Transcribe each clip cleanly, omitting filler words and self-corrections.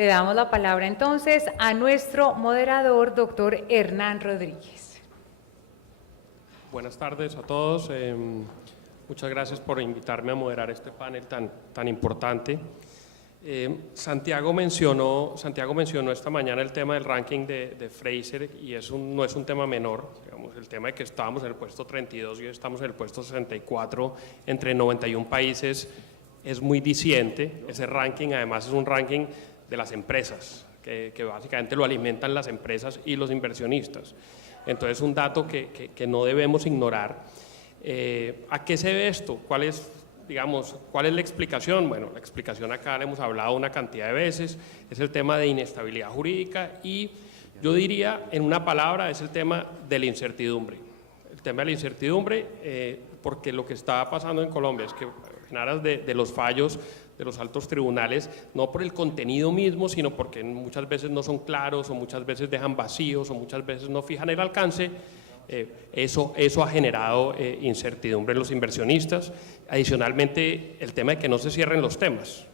Le damos la palabra entonces a nuestro moderador, doctor Hernán Rodríguez. Buenas tardes a todos. Muchas gracias por invitarme a moderar este panel tan importante. Santiago mencionó esta mañana el tema del ranking de Fraser y no es un tema menor. Digamos, el tema de que estábamos en el puesto 32 y hoy estamos en el puesto 64 entre 91 países es muy diciente. Ese ranking además es un ranking de las empresas, que básicamente lo alimentan las empresas y los inversionistas. Entonces, un dato que no debemos ignorar. ¿A qué se debe esto? ¿Cuál es la explicación? Bueno, la explicación acá la hemos hablado una cantidad de veces, es el tema de inestabilidad jurídica y yo diría, en una palabra, es el tema de la incertidumbre. El tema de la incertidumbre, porque lo que está pasando en Colombia es que en aras de los fallos de los altos tribunales, no por el contenido mismo, sino porque muchas veces no son claros o muchas veces dejan vacíos o muchas veces no fijan el alcance, eso ha generado incertidumbre en los inversionistas. Adicionalmente, el tema de que no se cierren los temas,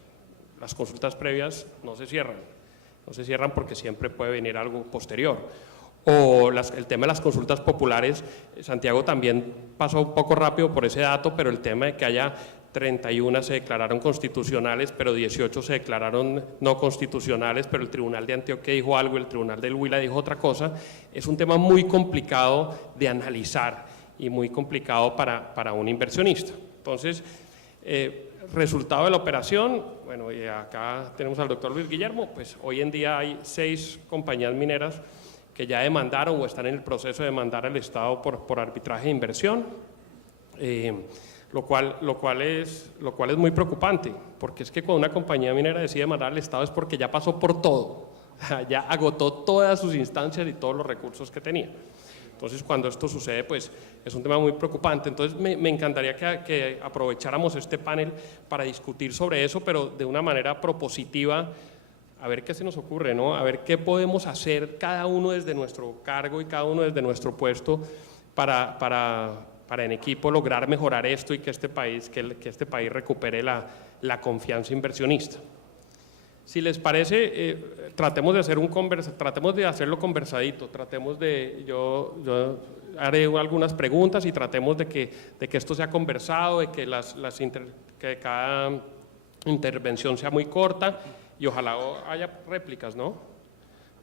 las consultas previas no se cierran porque siempre puede venir algo posterior. O el tema de las consultas populares, Santiago también pasó un poco rápido por ese dato, pero el tema de que haya 31 se declararon constitucionales, pero 18 se declararon no constitucionales, pero el Tribunal de Antioquia dijo algo, el Tribunal del Huila dijo otra cosa, es un tema muy complicado de analizar y muy complicado para un inversionista. Entonces, resultado de la operación, bueno, y acá tenemos al doctor Luis Guillermo, pues hoy en día hay 6 compañías mineras que ya demandaron o están en el proceso de demandar al Estado por arbitraje de inversión. Lo cual es muy preocupante, porque es que cuando una compañía minera decide demandar al Estado es porque ya pasó por todo, ya agotó todas sus instancias y todos los recursos que tenía. Entonces, cuando esto sucede, pues es un tema muy preocupante. Entonces, me encantaría que aprovecháramos este panel para discutir sobre eso, pero de una manera propositiva, a ver qué se nos ocurre, ¿no? A ver qué podemos hacer cada uno desde nuestro cargo y cada uno desde nuestro puesto para en equipo lograr mejorar esto y que este país recupere la confianza inversionista. Si les parece, tratemos de hacerlo conversadito, yo haré algunas preguntas y tratemos de que esto sea conversado, de que cada intervención sea muy corta y ojalá haya réplicas, ¿no?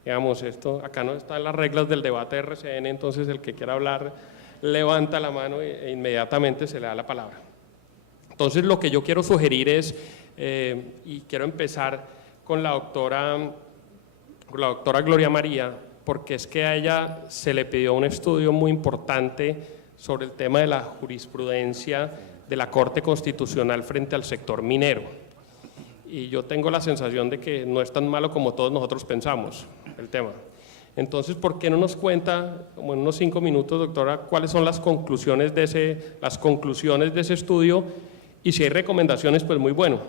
Digamos, acá no están las reglas del debate de RCN, entonces el que quiera hablar levanta la mano e inmediatamente se le da la palabra. Entonces, lo que yo quiero sugerir es, y quiero empezar con la doctora Gloria María, porque es que a ella se le pidió un estudio muy importante sobre el tema de la jurisprudencia de la Corte Constitucional frente al sector minero. Y yo tengo la sensación de que no es tan malo como todos nosotros pensamos el tema. Entonces, ¿por qué no nos cuenta, como en unos 5 minutos, doctora, cuáles son las conclusiones de ese estudio? Y si hay recomendaciones, pues muy bueno.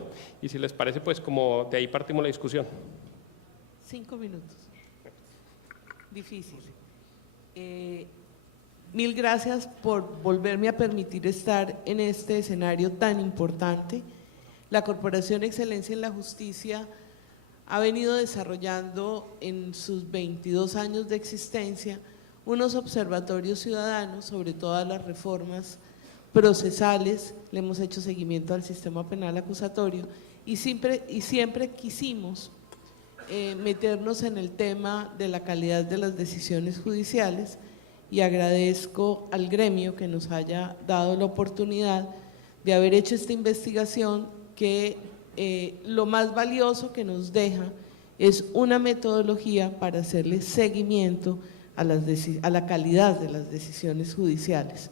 Y si les parece, pues como de ahí partimos la discusión. 5 minutos. Difícil. Mil gracias por volverme a permitir estar en este escenario tan importante. La Corporación Excelencia en la Justicia ha venido desarrollando en sus 22 años de existencia unos observatorios ciudadanos sobre todas las reformas procesales, le hemos hecho seguimiento al sistema penal acusatorio y siempre quisimos meternos en el tema de la calidad de las decisiones judiciales y agradezco al gremio que nos haya dado la oportunidad de haber hecho esta investigación que lo más valioso que nos deja es una metodología para hacerle seguimiento a la calidad de las decisiones judiciales.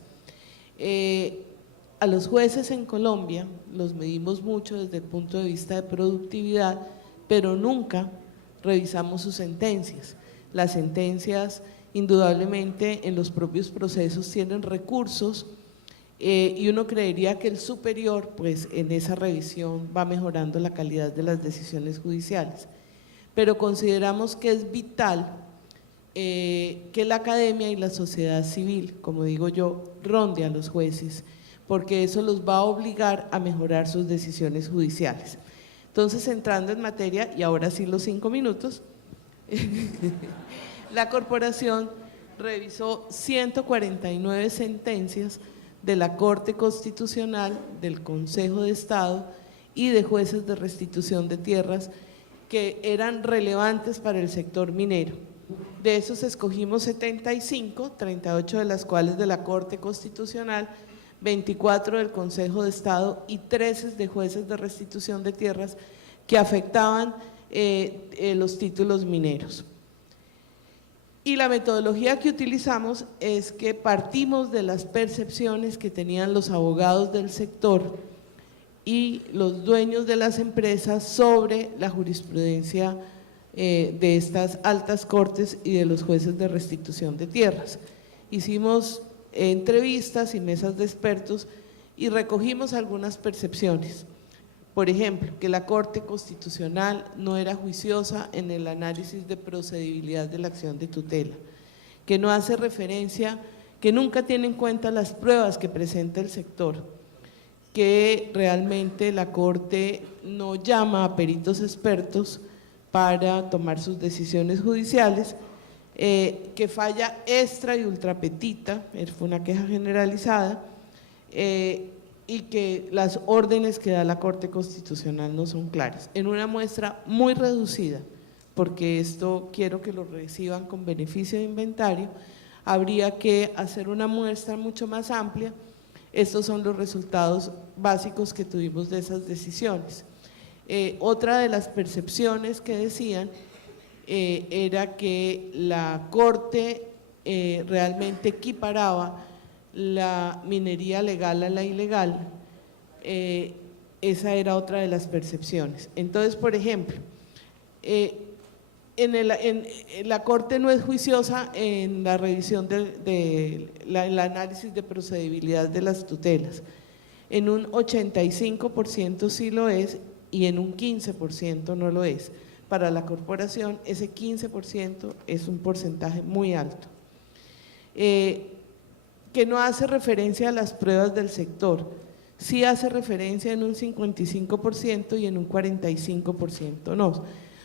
A los jueces en Colombia los medimos mucho desde el punto de vista de productividad, pero nunca revisamos sus sentencias. Las sentencias indudablemente en los propios procesos tienen recursos y uno creería que el superior pues en esa revisión va mejorando la calidad de las decisiones judiciales, pero consideramos que es vital que la academia y la sociedad civil, como digo yo, ronde a los jueces, porque eso los va a obligar a mejorar sus decisiones judiciales. Entonces, entrando en materia, y ahora sí los 5 minutos, la corporación revisó 149 sentencias de la Corte Constitucional, del Consejo de Estado y de jueces de restitución de tierras que eran relevantes para el sector minero. De esos escogimos 75, 38 de las cuales de la Corte Constitucional, 24 del Consejo de Estado y 13 de jueces de restitución de tierras que afectaban los títulos mineros. Y la metodología que utilizamos es que partimos de las percepciones que tenían los abogados del sector y los dueños de las empresas sobre la jurisprudencia de estas altas cortes y de los jueces de restitución de tierras. Hicimos entrevistas y mesas de expertos y recogimos algunas percepciones. Por ejemplo, que la Corte Constitucional no era juiciosa en el análisis de procedibilidad de la acción de tutela, que no hace referencia, que nunca tiene en cuenta las pruebas que presenta el sector, que realmente la Corte no llama a peritos expertos para tomar sus decisiones judiciales, que falla extra y ultra petita, fue una queja generalizada, y que las órdenes que da la Corte Constitucional no son claras, en una muestra muy reducida, porque esto quiero que lo reciban con beneficio de inventario, habría que hacer una muestra mucho más amplia. Estos son los resultados básicos que tuvimos de esas decisiones. Otra de las percepciones que decían era que la Corte realmente equiparaba la minería legal a la ilegal. Esa era otra de las percepciones. Entonces, por ejemplo, la Corte no es juiciosa en la revisión del análisis de procedibilidad de las tutelas. En un 85% sí lo es y en un 15% no lo es. Para la corporación ese 15% es un porcentaje muy alto. Que no hace referencia a las pruebas del sector, sí hace referencia en un 55% y en un 45% no.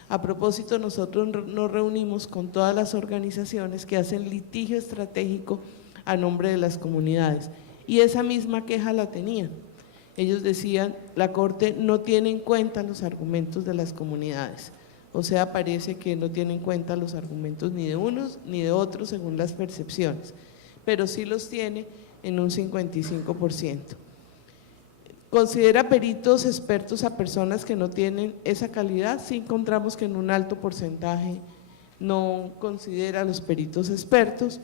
A propósito, nosotros nos reunimos con todas las organizaciones que hacen litigio estratégico a nombre de las comunidades y esa misma queja la tenían. Ellos decían, la Corte no tiene en cuenta los argumentos de las comunidades, o sea, parece que no tiene en cuenta los argumentos ni de unos ni de otros según las percepciones, pero sí los tiene en un 55%. ¿Considera peritos expertos a personas que no tienen esa calidad? Sí encontramos que en un alto porcentaje no considera a los peritos expertos.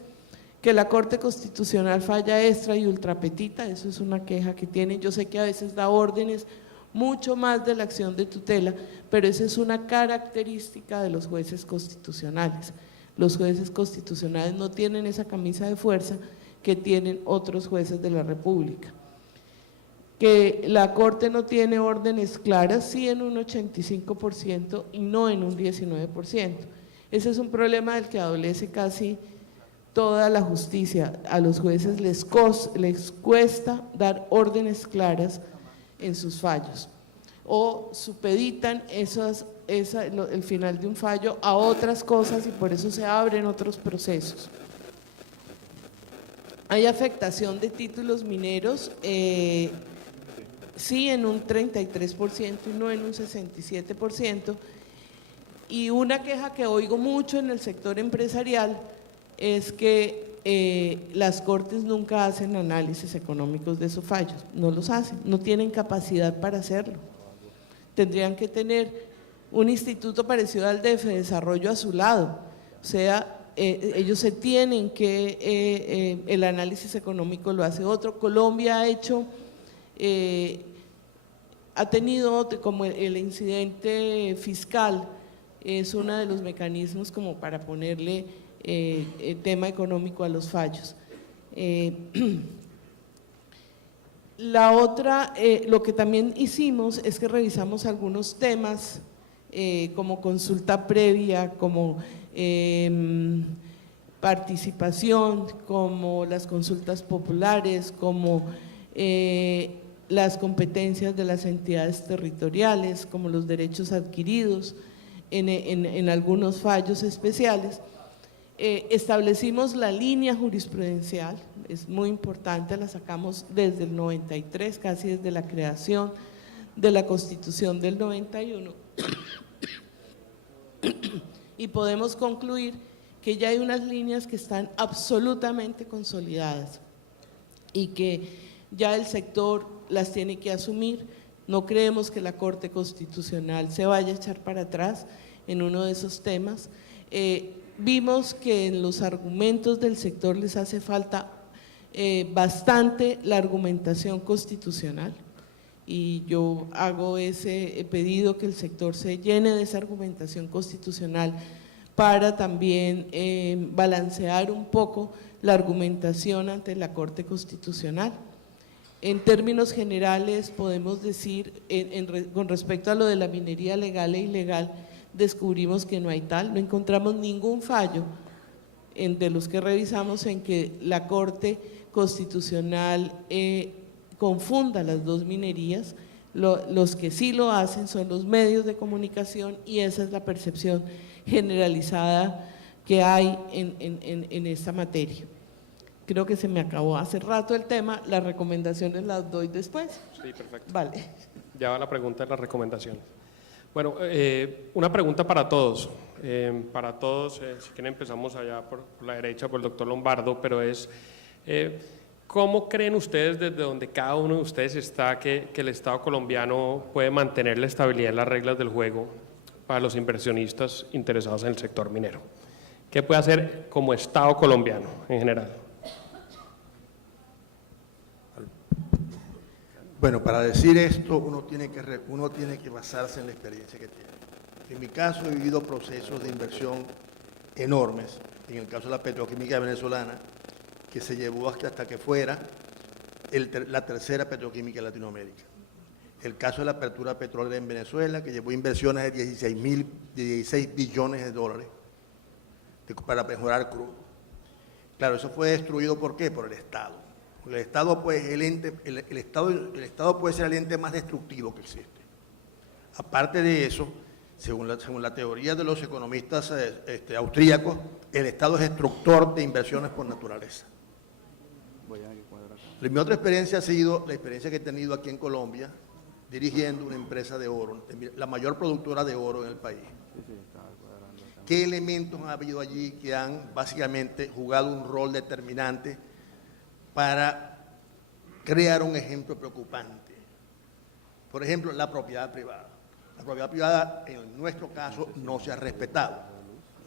Que la Corte Constitucional falla extra y ultrapetita, eso es una queja que tienen. Yo sé que a veces da órdenes mucho más de la acción de tutela, pero esa es una característica de los jueces constitucionales. Los jueces constitucionales no tienen esa camisa de fuerza que tienen otros jueces de la República. Que la Corte no tiene órdenes claras, sí en un 85% y no en un 19%. Ese es un problema del que adolece casi toda la justicia. A los jueces les cuesta dar órdenes claras en sus fallos o supeditan el final de un fallo a otras cosas y por eso se abren otros procesos. Hay afectación de títulos mineros, sí en un 33% y no en un 67%, y una queja que oigo mucho en el sector empresarial es que las Cortes nunca hacen análisis económicos de sus fallos, no los hacen, no tienen capacidad para hacerlo. Tendrían que tener un instituto parecido al DF de desarrollo a su lado, o sea, ellos se tienen que, el análisis económico lo hace otro. Colombia ha hecho, ha tenido como el incidente fiscal, es uno de los mecanismos como para ponerle tema económico a los fallos. La otra, lo que también hicimos es que revisamos algunos temas como consulta previa, como participación, como las consultas populares, como las competencias de las entidades territoriales, como los derechos adquiridos en algunos fallos especiales. Establecimos la línea jurisprudencial, es muy importante, la sacamos desde el 93, casi desde la creación de la Constitución del 91, y podemos concluir que ya hay unas líneas que están absolutamente consolidadas y que ya el sector las tiene que asumir. No creemos que la Corte Constitucional se vaya a echar para atrás en uno de esos temas. Vimos que en los argumentos del sector les hace falta bastante la argumentación constitucional, y yo hago ese pedido, que el sector se llene de esa argumentación constitucional para también balancear un poco la argumentación ante la Corte Constitucional. En términos generales podemos decir, con respecto a lo de la minería legal e ilegal, descubrimos que no hay tal, no encontramos ningún fallo de los que revisamos en que la Corte Constitucional confunda las dos minerías. Los que sí lo hacen son los medios de comunicación, y esa es la percepción generalizada que hay en esta materia. Creo que se me acabó hace rato el tema, las recomendaciones las doy después. Sí, perfecto. Vale. Ya va la pregunta de las recomendaciones. Bueno, una pregunta para todos. Si quieren empezamos allá por la derecha, por el doctor Lombardo, pero es, ¿cómo creen ustedes, desde donde cada uno de ustedes está, que el Estado colombiano puede mantener la estabilidad en las reglas del juego para los inversionistas interesados en el sector minero? ¿Qué puede hacer como Estado colombiano en general? Bueno, para decir esto uno tiene que basarse en la experiencia que tiene. En mi caso he vivido procesos de inversión enormes, en el caso de la petroquímica venezolana, que se llevó hasta que fuera la tercera petroquímica de Latinoamérica. El caso de la apertura petrolera en Venezuela, que llevó inversiones de 16 billones de dólares para mejorar crudo. Claro, eso fue destruido, ¿por qué? Por el Estado. El Estado, pues, el Estado puede ser el ente más destructivo que existe. Aparte de eso, según la teoría de los economistas austríacos, el Estado es destructor de inversiones por naturaleza. Mi otra experiencia ha sido la experiencia que he tenido aquí en Colombia, dirigiendo una empresa de oro, la mayor productora de oro en el país. ¿Qué elementos ha habido allí que han básicamente jugado un rol determinante para crear un ejemplo preocupante? Por ejemplo, la propiedad privada. La propiedad privada, en nuestro caso, no se ha respetado.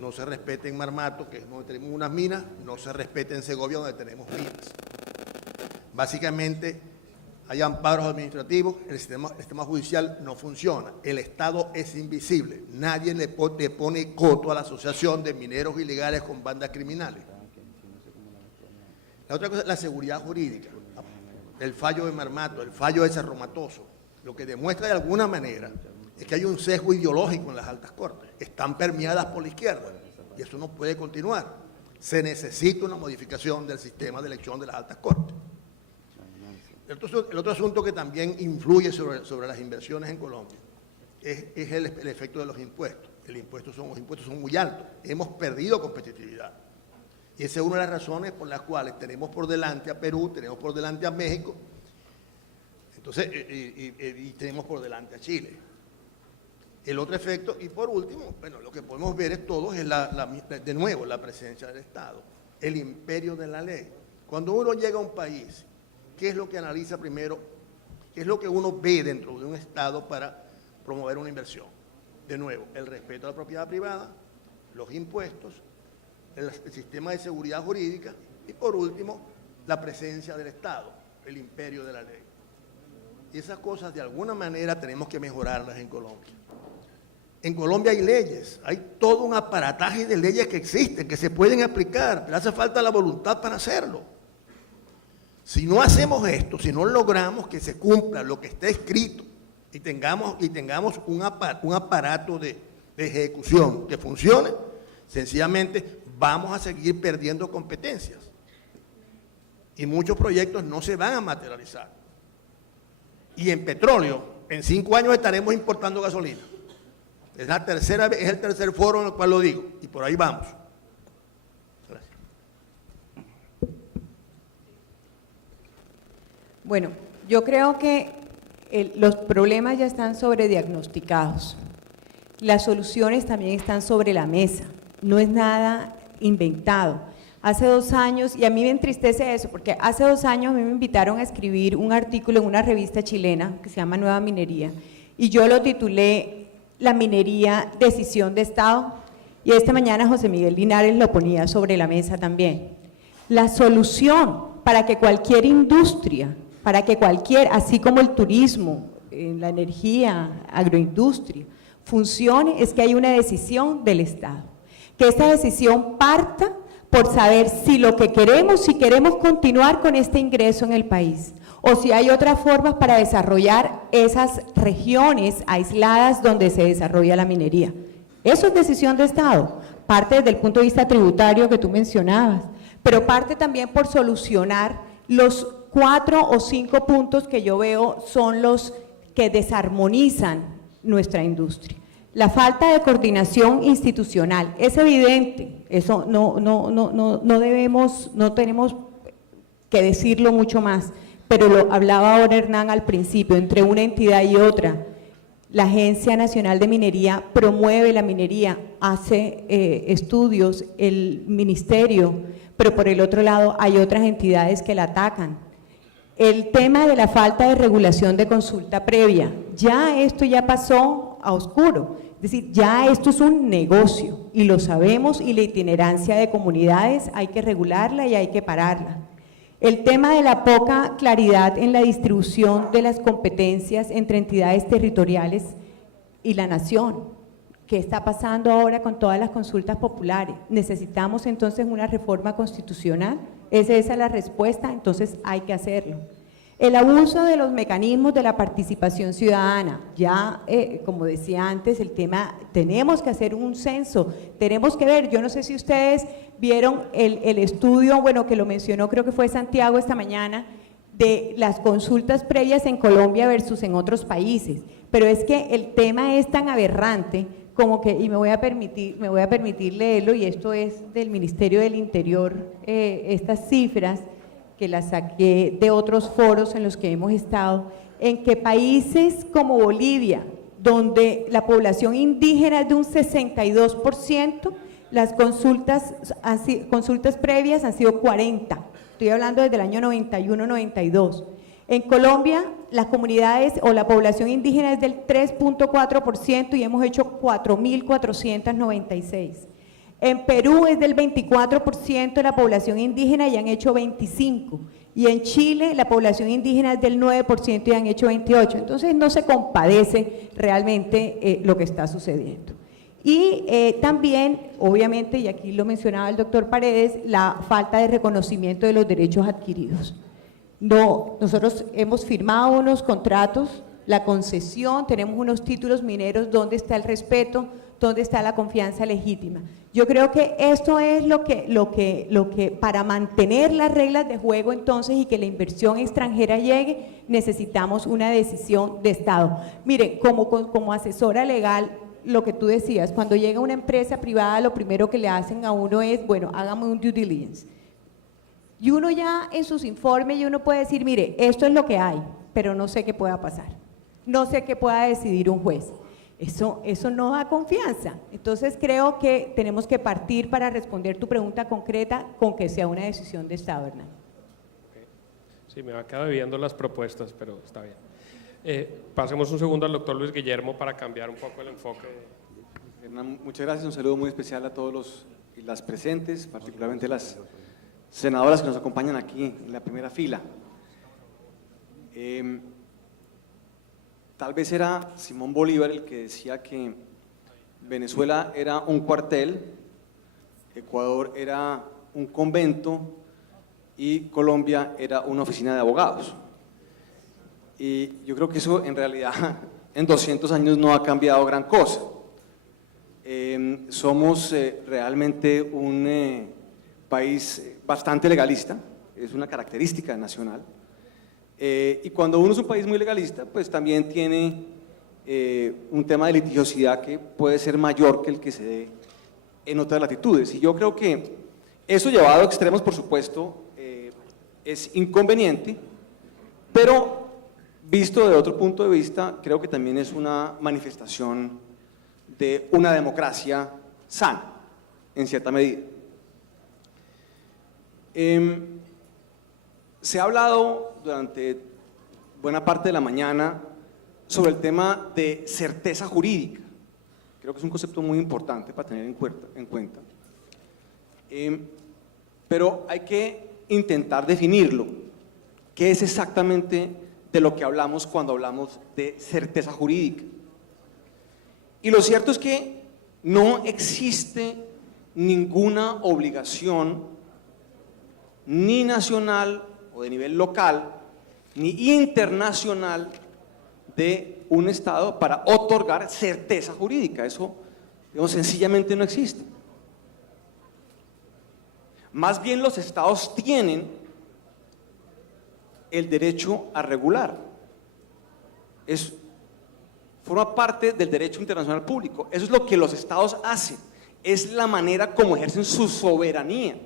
No se respeta en Marmato, que es donde tenemos unas minas, no se respeta en Segovia, donde tenemos minas. Básicamente, hay amparos administrativos, el sistema judicial no funciona, el Estado es invisible, nadie le pone coto a la asociación de mineros ilegales con bandas criminales. La otra cosa es la seguridad jurídica, el fallo de Marmato, el fallo de Cerro Matoso, lo que demuestra de alguna manera es que hay un sesgo ideológico en las altas cortes, están permeadas por la izquierda, y eso no puede continuar. Se necesita una modificación del sistema de elección de las altas cortes. El otro asunto que también influye sobre las inversiones en Colombia es el efecto de los impuestos. Los impuestos son muy altos, hemos perdido competitividad. Y esa es una de las razones por las cuales tenemos por delante a Perú, tenemos por delante a México, entonces, y tenemos por delante a Chile. El otro efecto, y por último, bueno, lo que podemos ver es de nuevo, la presencia del Estado, el imperio de la ley. Cuando uno llega a un país, ¿qué es lo que analiza primero? ¿Qué es lo que uno ve dentro de un Estado para promover una inversión? De nuevo, el respeto a la propiedad privada, los impuestos, el sistema de seguridad jurídica y, por último, la presencia del Estado, el imperio de la ley. Y esas cosas, de alguna manera, tenemos que mejorarlas en Colombia. En Colombia hay leyes, hay todo un aparataje de leyes que existen, que se pueden aplicar, pero hace falta la voluntad para hacerlo. Si no hacemos esto, si no logramos que se cumpla lo que está escrito y tengamos un aparato de ejecución que funcione, sencillamente vamos a seguir perdiendo competencias y muchos proyectos no se van a materializar. y en petróleo, en 5 años estaremos importando gasolina. Es la tercera vez, es el tercer foro en el cual lo digo, y por ahí vamos. Gracias. Bueno, yo creo que los problemas ya están sobrediagnosticados. Las soluciones también están sobre la mesa, no es nada inventado. Hace 2 años, y a mí me entristece eso, porque hace 2 años a mí me invitaron a escribir un artículo en una revista chilena que se llama Nueva Minería, y yo lo titulé La minería, decisión de Estado, y esta mañana José Miguel Linares lo ponía sobre la mesa también. La solución para que cualquier industria, para que cualquier, así como el turismo, la energía, agroindustria, funcione, es que hay una decisión del Estado. Que esta decisión parta por saber si lo que queremos, si queremos continuar con este ingreso en el país, o si hay otras formas para desarrollar esas regiones aisladas donde se desarrolla la minería. Eso es decisión de Estado, parte desde el punto de vista tributario que tú mencionabas, pero parte también por solucionar los 4 o 5 puntos que yo veo son los que desarmonizan nuestra industria. La falta de coordinación institucional es evidente, eso no tenemos que decirlo mucho más, pero lo hablaba ahora Hernán al principio, entre una entidad y otra. La Agencia Nacional de Minería promueve la minería, hace estudios, el ministerio, pero por el otro lado hay otras entidades que la atacan. El tema de la falta de regulación de consulta previa, ya esto ya pasó a oscuro, es decir, ya esto es un negocio y lo sabemos, y la itinerancia de comunidades hay que regularla y hay que pararla. El tema de la poca claridad en la distribución de las competencias entre entidades territoriales y la nación. ¿Qué está pasando ahora con todas las consultas populares? ¿Necesitamos entonces una reforma constitucional? ¿Es esa la respuesta? Entonces hay que hacerlo. El abuso de los mecanismos de la participación ciudadana, ya como decía antes, el tema, tenemos que hacer un censo, tenemos que ver, yo no sé si ustedes vieron el estudio, bueno, que lo mencionó, creo que fue Santiago esta mañana, de las consultas previas en Colombia versus en otros países, pero es que el tema es tan aberrante como que, y me voy a permitir leerlo, y esto es del Ministerio del Interior, estas cifras que las saqué de otros foros en los que hemos estado, en que países como Bolivia, donde la población indígena es de un 62%, las consultas previas han sido 40%, estoy hablando desde el año 91-92. En Colombia, las comunidades o la población indígena es del 3.4% y hemos hecho 4.496. En Perú es del 24% de la población indígena y han hecho 25%. Y en Chile la población indígena es del 9% y han hecho 28%. Entonces no se compadece realmente lo que está sucediendo. Y también, obviamente, y aquí lo mencionaba el doctor Paredes, la falta de reconocimiento de los derechos adquiridos. Nosotros hemos firmado unos contratos, la concesión, tenemos unos títulos mineros, ¿dónde está el respeto? ¿Dónde está la confianza legítima? Yo creo que esto es lo que para mantener las reglas de juego entonces y que la inversión extranjera llegue, necesitamos una decisión de Estado. Miren, como asesora legal, lo que tú decías, cuando llega una empresa privada, lo primero que le hacen a uno es, bueno, hágame un due diligence. Y uno ya en sus informes, y uno puede decir, mire, esto es lo que hay, pero no sé qué pueda pasar, no sé qué pueda decidir un juez. Eso no da confianza. Entonces creo que tenemos que partir para responder tu pregunta concreta con que sea una decisión de Estado, Hernán. Okay. Sí, me va a quedar viendo las propuestas, pero está bien. Pasemos un segundo al doctor Luis Guillermo para cambiar un poco el enfoque. Hernán, muchas gracias, un saludo muy especial a todos las presentes, particularmente las senadoras que nos acompañan aquí en la primera fila. Tal vez era Simón Bolívar el que decía que Venezuela era un cuartel, Ecuador era un convento y Colombia era una oficina de abogados. Y yo creo que eso en realidad en 200 años no ha cambiado gran cosa. Somos realmente un país bastante legalista, es una característica nacional. Y cuando uno es un país muy legalista, pues también tiene un tema de litigiosidad que puede ser mayor que el que se dé en otras latitudes. Y yo creo que eso llevado a extremos, por supuesto, es inconveniente, pero visto de otro punto de vista, creo que también es una manifestación de una democracia sana, en cierta medida. Se ha hablado durante buena parte de la mañana sobre el tema de certeza jurídica. Creo que es un concepto muy importante para tener en cuenta. Pero hay que intentar definirlo. ¿Qué es exactamente de lo que hablamos cuando hablamos de certeza jurídica? Y lo cierto es que no existe ninguna obligación, ni nacional o de nivel local, ni internacional de un Estado para otorgar certeza jurídica. Eso, digamos, sencillamente no existe. Más bien los Estados tienen el derecho a regular. Forma parte del derecho internacional público. Eso es lo que los Estados hacen. Es la manera como ejercen su soberanía.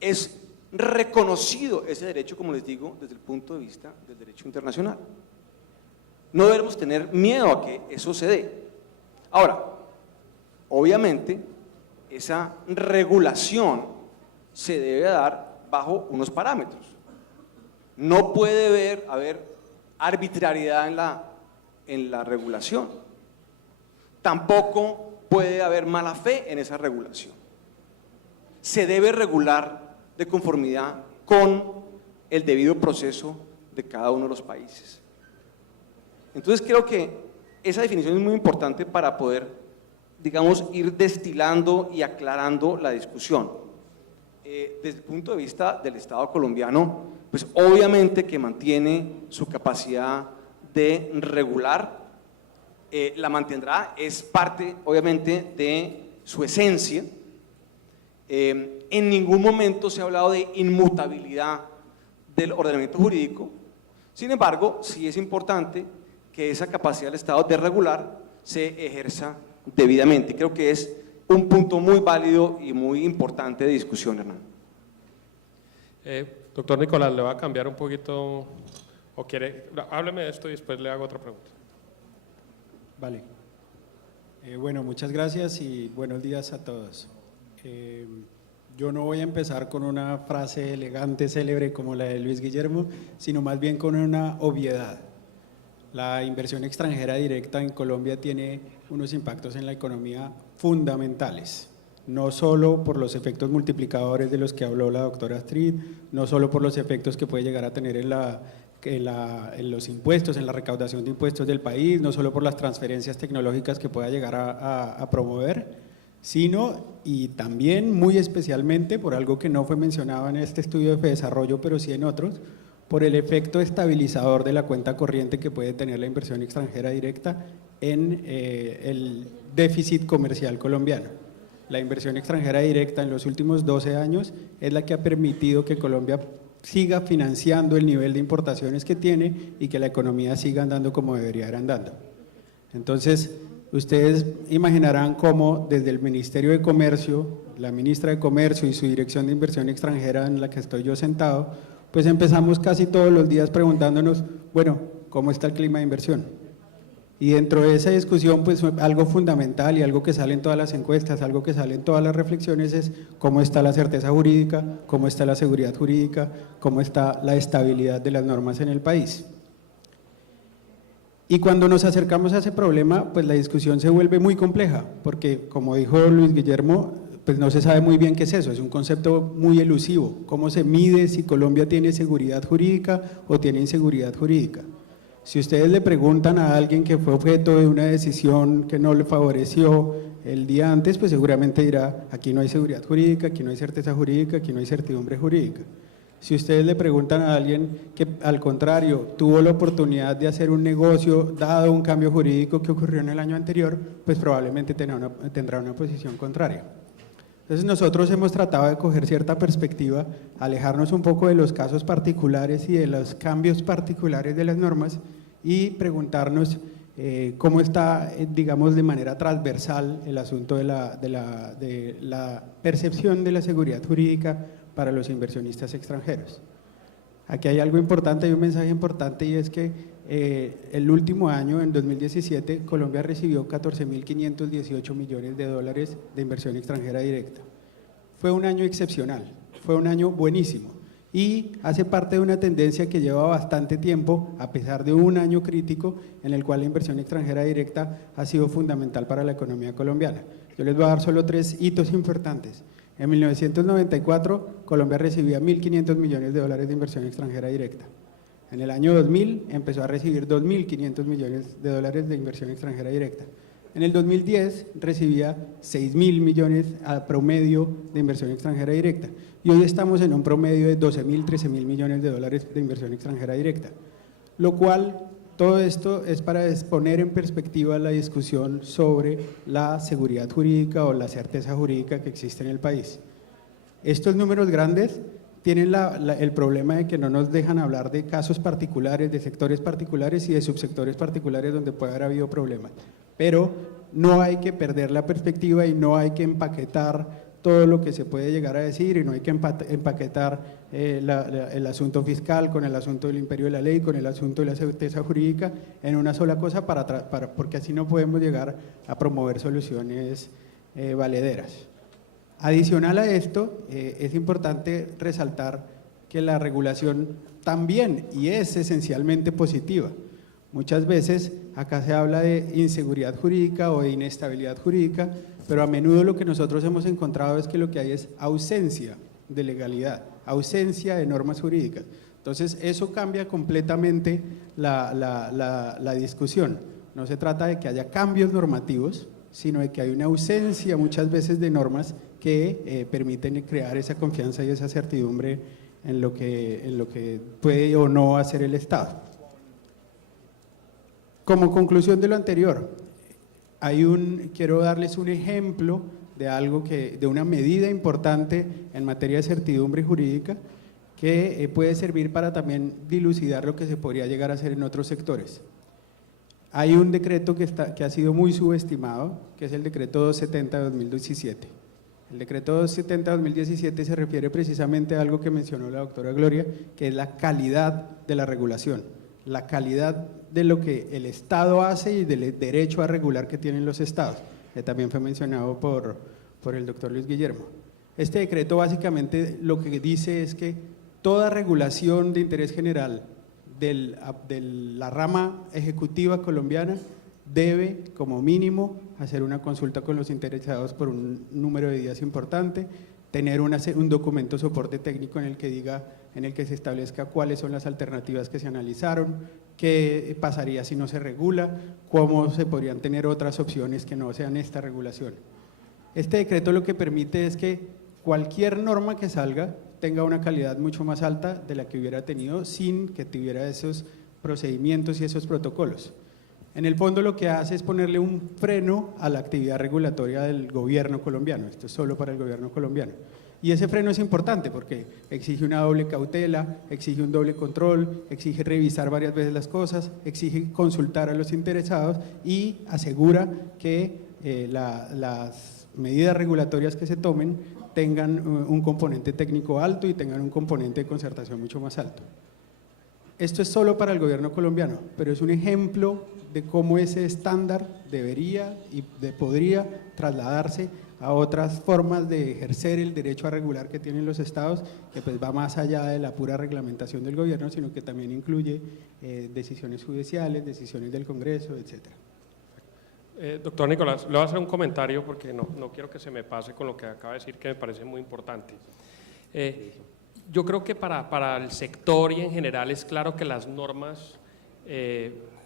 Es reconocido ese derecho, como les digo, desde el punto de vista del derecho internacional. No debemos tener miedo a que eso se dé. Ahora, obviamente, esa regulación se debe dar bajo unos parámetros. No puede haber arbitrariedad en la regulación. Tampoco puede haber mala fe en esa regulación. Se debe regular de conformidad con el debido proceso de cada uno de los países. Entonces creo que esa definición es muy importante para poder, digamos, ir destilando y aclarando la discusión. Desde el punto de vista del Estado colombiano, pues obviamente que mantiene su capacidad de regular, la mantendrá, es parte obviamente de su esencia. En ningún momento se ha hablado de inmutabilidad del ordenamiento jurídico. Sin embargo, sí es importante que esa capacidad del Estado de regular se ejerza debidamente. Creo que es un punto muy válido y muy importante de discusión, Hernán. Doctor Nicolás, le va a cambiar un poquito, o quiere, hábleme de esto y después le hago otra pregunta. Vale. Bueno, muchas gracias y buenos días a todos. Yo no voy a empezar con una frase elegante, célebre como la de Luis Guillermo, sino más bien con una obviedad. La inversión extranjera directa en Colombia tiene unos impactos en la economía fundamentales, no solo por los efectos multiplicadores de los que habló la doctora Astrid, no solo por los efectos que puede llegar a tener en los impuestos, en la recaudación de impuestos del país, no solo por las transferencias tecnológicas que pueda llegar a promover, sino y también muy especialmente por algo que no fue mencionado en este estudio de desarrollo, pero sí en otros, por el efecto estabilizador de la cuenta corriente que puede tener la inversión extranjera directa en el déficit comercial colombiano. La inversión extranjera directa en los últimos 12 años es la que ha permitido que Colombia siga financiando el nivel de importaciones que tiene y que la economía siga andando como debería ir andando. Entonces, ustedes imaginarán cómo desde el Ministerio de Comercio, la ministra de Comercio y su Dirección de Inversión Extranjera en la que estoy yo sentado, pues empezamos casi todos los días preguntándonos, bueno, ¿cómo está el clima de inversión? Y dentro de esa discusión, pues algo fundamental y algo que sale en todas las encuestas, algo que sale en todas las reflexiones es cómo está la certeza jurídica, cómo está la seguridad jurídica, cómo está la estabilidad de las normas en el país. Y cuando nos acercamos a ese problema, pues la discusión se vuelve muy compleja, porque como dijo Luis Guillermo, pues no se sabe muy bien qué es eso, es un concepto muy elusivo. ¿Cómo se mide si Colombia tiene seguridad jurídica o tiene inseguridad jurídica? Si ustedes le preguntan a alguien que fue objeto de una decisión que no le favoreció el día antes, pues seguramente dirá, aquí no hay seguridad jurídica, aquí no hay certeza jurídica, aquí no hay certidumbre jurídica. Si ustedes le preguntan a alguien que al contrario tuvo la oportunidad de hacer un negocio dado un cambio jurídico que ocurrió en el año anterior, pues probablemente tendrá una posición contraria. Entonces nosotros hemos tratado de coger cierta perspectiva, alejarnos un poco de los casos particulares y de los cambios particulares de las normas y preguntarnos cómo está, digamos, de manera transversal el asunto de la percepción de la seguridad jurídica para los inversionistas extranjeros. Aquí hay algo importante, hay un mensaje importante, y es que el último año, en 2017, Colombia recibió 14.518 millones de dólares de inversión extranjera directa. Fue un año excepcional, fue un año buenísimo y hace parte de una tendencia que lleva bastante tiempo, a pesar de un año crítico en el cual la inversión extranjera directa ha sido fundamental para la economía colombiana. Yo les voy a dar solo 3 hitos importantes. En 1994, Colombia recibía 1.500 millones de dólares de inversión extranjera directa. En el año 2000 empezó a recibir 2.500 millones de dólares de inversión extranjera directa. En el 2010 recibía 6.000 millones a promedio de inversión extranjera directa. Y hoy estamos en un promedio de 12.000, 13.000 millones de dólares de inversión extranjera directa. Lo cual, todo esto es para poner en perspectiva la discusión sobre la seguridad jurídica o la certeza jurídica que existe en el país. Estos números grandes tienen el problema de que no nos dejan hablar de casos particulares, de sectores particulares y de subsectores particulares donde puede haber habido problemas. Pero no hay que perder la perspectiva y no hay que empaquetar todo lo que se puede llegar a decir, y no hay que empaquetar el asunto fiscal con el asunto del imperio de la ley, con el asunto de la certeza jurídica en una sola cosa, porque así no podemos llegar a promover soluciones valederas. Adicional a esto, es importante resaltar que la regulación también, y es esencialmente positiva. Muchas veces acá se habla de inseguridad jurídica o de inestabilidad jurídica, pero a menudo lo que nosotros hemos encontrado es que lo que hay es ausencia de legalidad, ausencia de normas jurídicas. Entonces eso cambia completamente la discusión. No se trata de que haya cambios normativos, sino de que hay una ausencia muchas veces de normas que permiten crear esa confianza y esa certidumbre en lo que puede o no hacer el Estado. Como conclusión de lo anterior, quiero darles un ejemplo de algo de una medida importante en materia de certidumbre jurídica que puede servir para también dilucidar lo que se podría llegar a hacer en otros sectores. Hay un decreto que ha sido muy subestimado, que es el decreto 270 de 2017. El decreto 270 de 2017 se refiere precisamente a algo que mencionó la doctora Gloria, que es la calidad de la regulación, la calidad de lo que el Estado hace y del derecho a regular que tienen los Estados, que también fue mencionado por el doctor Luis Guillermo. Este decreto básicamente lo que dice es que toda regulación de interés general de la rama ejecutiva colombiana debe, como mínimo, hacer una consulta con los interesados por un número de días importante, tener un documento soporte técnico en el que se establezca cuáles son las alternativas que se analizaron, qué pasaría si no se regula, cómo se podrían tener otras opciones que no sean esta regulación. Este decreto lo que permite es que cualquier norma que salga tenga una calidad mucho más alta de la que hubiera tenido sin que tuviera esos procedimientos y esos protocolos. En el fondo lo que hace es ponerle un freno a la actividad regulatoria del gobierno colombiano, esto es solo para el gobierno colombiano. Y ese freno es importante porque exige una doble cautela, exige un doble control, exige revisar varias veces las cosas, exige consultar a los interesados y asegura que las medidas regulatorias que se tomen tengan un componente técnico alto y tengan un componente de concertación mucho más alto. Esto es solo para el gobierno colombiano, pero es un ejemplo de cómo ese estándar debería y podría trasladarse a otras formas de ejercer el derecho a regular que tienen los estados, que pues va más allá de la pura reglamentación del gobierno, sino que también incluye decisiones judiciales, decisiones del Congreso, etcétera. Doctor Nicolás, le voy a hacer un comentario porque no quiero que se me pase con lo que acaba de decir, que me parece muy importante. Yo creo que para el sector y en general es claro que las normas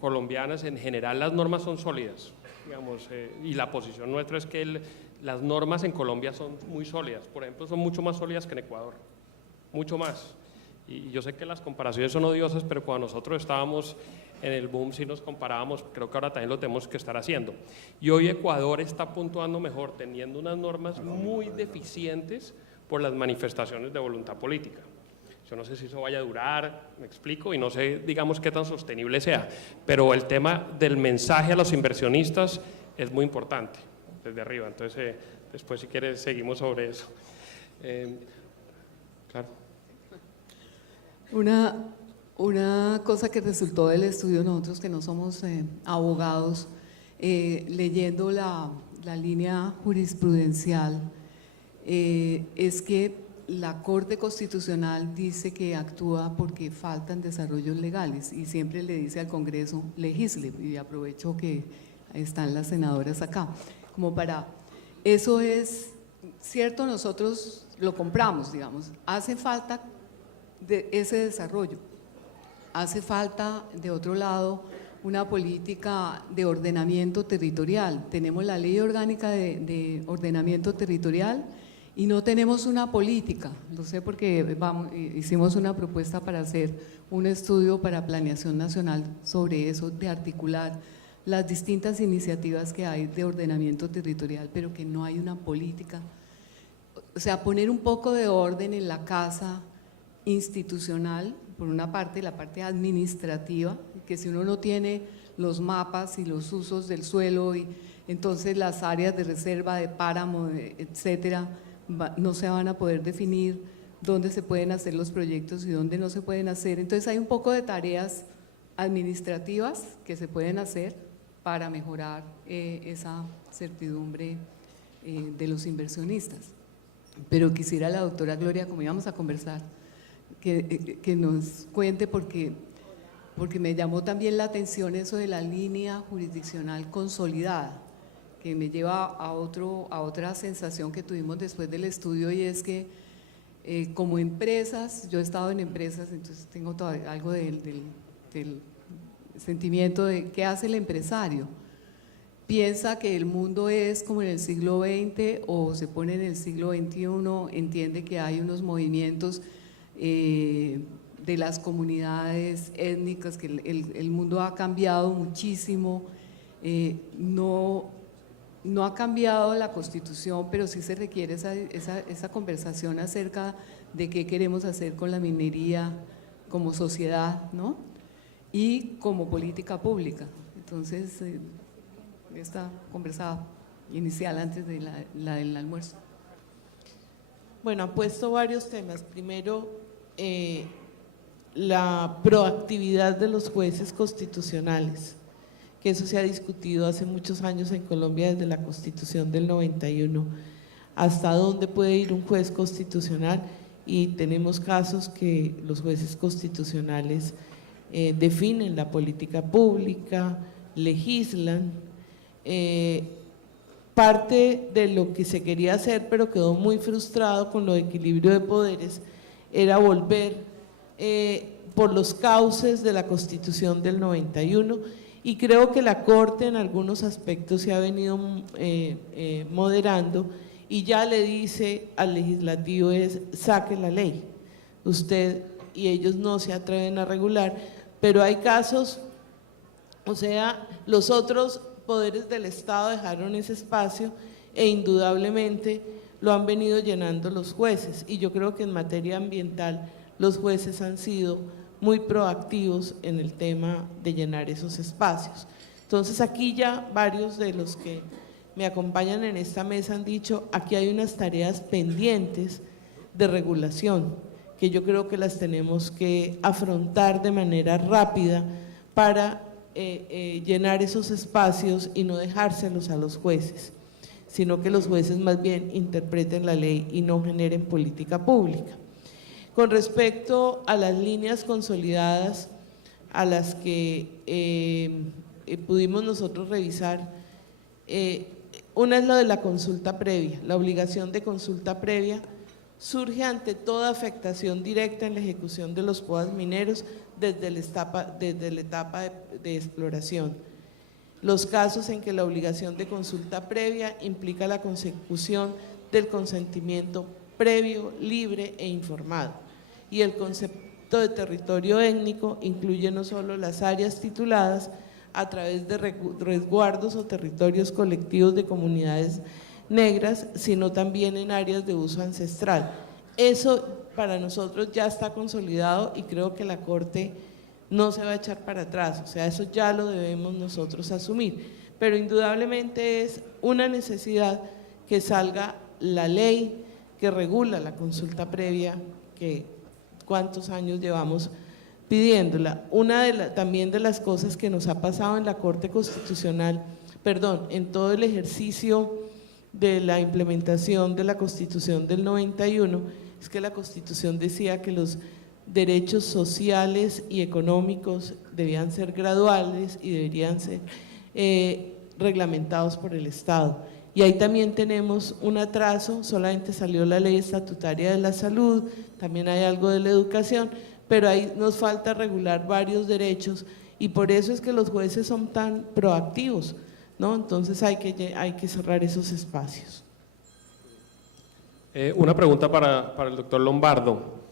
colombianas, en general las normas son sólidas, digamos, y la posición nuestra es que las normas en Colombia son muy sólidas, por ejemplo, son mucho más sólidas que en Ecuador, mucho más. Y yo sé que las comparaciones son odiosas, pero cuando nosotros estábamos en el boom si nos comparábamos, creo que ahora también lo tenemos que estar haciendo. Y hoy Ecuador está puntuando mejor, teniendo unas normas muy deficientes por las manifestaciones de voluntad política. Yo no sé si eso vaya a durar, me explico, y no sé, digamos, qué tan sostenible sea, pero el tema del mensaje a los inversionistas es muy importante, desde arriba. Entonces, después, si quieres, seguimos sobre eso. Claro. Una cosa que resultó del estudio, nosotros que no somos abogados, leyendo la línea jurisprudencial, es que la Corte Constitucional dice que actúa porque faltan desarrollos legales y siempre le dice al Congreso, legisle, y aprovecho que están las senadoras acá, como para… Eso es cierto, nosotros lo compramos, digamos, hace falta de ese desarrollo, hace falta de otro lado una política de ordenamiento territorial. Tenemos la Ley Orgánica de Ordenamiento Territorial y no tenemos una política, lo sé porque hicimos una propuesta para hacer un estudio para planeación nacional sobre eso, de articular las distintas iniciativas que hay de ordenamiento territorial, pero que no hay una política. O sea, poner un poco de orden en la casa institucional, por una parte, la parte administrativa, que si uno no tiene los mapas y los usos del suelo, y entonces las áreas de reserva, de páramo, etcétera, no se van a poder definir dónde se pueden hacer los proyectos y dónde no se pueden hacer. Entonces hay un poco de tareas administrativas que se pueden hacer para mejorar esa certidumbre de los inversionistas. Pero quisiera la doctora Gloria, como íbamos a conversar, que nos cuente, porque me llamó también la atención eso de la línea jurisdiccional consolidada, que me lleva a otra sensación que tuvimos después del estudio, y es que como empresas, yo he estado en empresas, entonces tengo algo del sentimiento de qué hace el empresario. Piensa que el mundo es como en el siglo XX o se pone en el siglo XXI, entiende que hay unos movimientos de las comunidades étnicas, que el mundo ha cambiado muchísimo, no ha cambiado la Constitución, pero sí se requiere esa conversación acerca de qué queremos hacer con la minería como sociedad, ¿no? Y como política pública. Entonces, esta conversa inicial antes de la del almuerzo. Bueno, ha puesto varios temas. Primero, la proactividad de los jueces constitucionales, que eso se ha discutido hace muchos años en Colombia desde la Constitución del 91, hasta dónde puede ir un juez constitucional, y tenemos casos que los jueces constitucionales definen la política pública, legislan. Parte de lo que se quería hacer, pero quedó muy frustrado con lo de equilibrio de poderes, era volver por los cauces de la Constitución del 91, y creo que la Corte en algunos aspectos se ha venido moderando y ya le dice al legislativo saque la ley, usted, y ellos no se atreven a regular, pero hay casos, o sea, los otros poderes del Estado dejaron ese espacio e indudablemente lo han venido llenando los jueces, y yo creo que en materia ambiental los jueces han sido muy proactivos en el tema de llenar esos espacios. Entonces aquí ya varios de los que me acompañan en esta mesa han dicho, aquí hay unas tareas pendientes de regulación que yo creo que las tenemos que afrontar de manera rápida para llenar esos espacios y no dejárselos a los jueces, sino que los jueces más bien interpreten la ley y no generen política pública. Con respecto a las líneas consolidadas a las que pudimos nosotros revisar, una es lo de la consulta previa. La obligación de consulta previa surge ante toda afectación directa en la ejecución de los POAs mineros desde la etapa de exploración. Los casos en que la obligación de consulta previa implica la consecución del consentimiento previo, libre e informado, y el concepto de territorio étnico incluye no solo las áreas tituladas a través de resguardos o territorios colectivos de comunidades negras, sino también en áreas de uso ancestral. Eso para nosotros ya está consolidado y creo que la Corte no se va a echar para atrás, o sea, eso ya lo debemos nosotros asumir, pero indudablemente es una necesidad que salga la ley que regula la consulta previa, que cuántos años llevamos pidiéndola. También de las cosas que nos ha pasado en la Corte Constitucional, en todo el ejercicio de la implementación de la Constitución del 91, es que la Constitución decía que los derechos sociales y económicos debían ser graduales y deberían ser reglamentados por el Estado. Y ahí también tenemos un atraso, solamente salió la ley estatutaria de la salud, también hay algo de la educación, pero ahí nos falta regular varios derechos y por eso es que los jueces son tan proactivos, ¿no? Entonces hay que cerrar esos espacios. Una pregunta para el doctor Lombardo.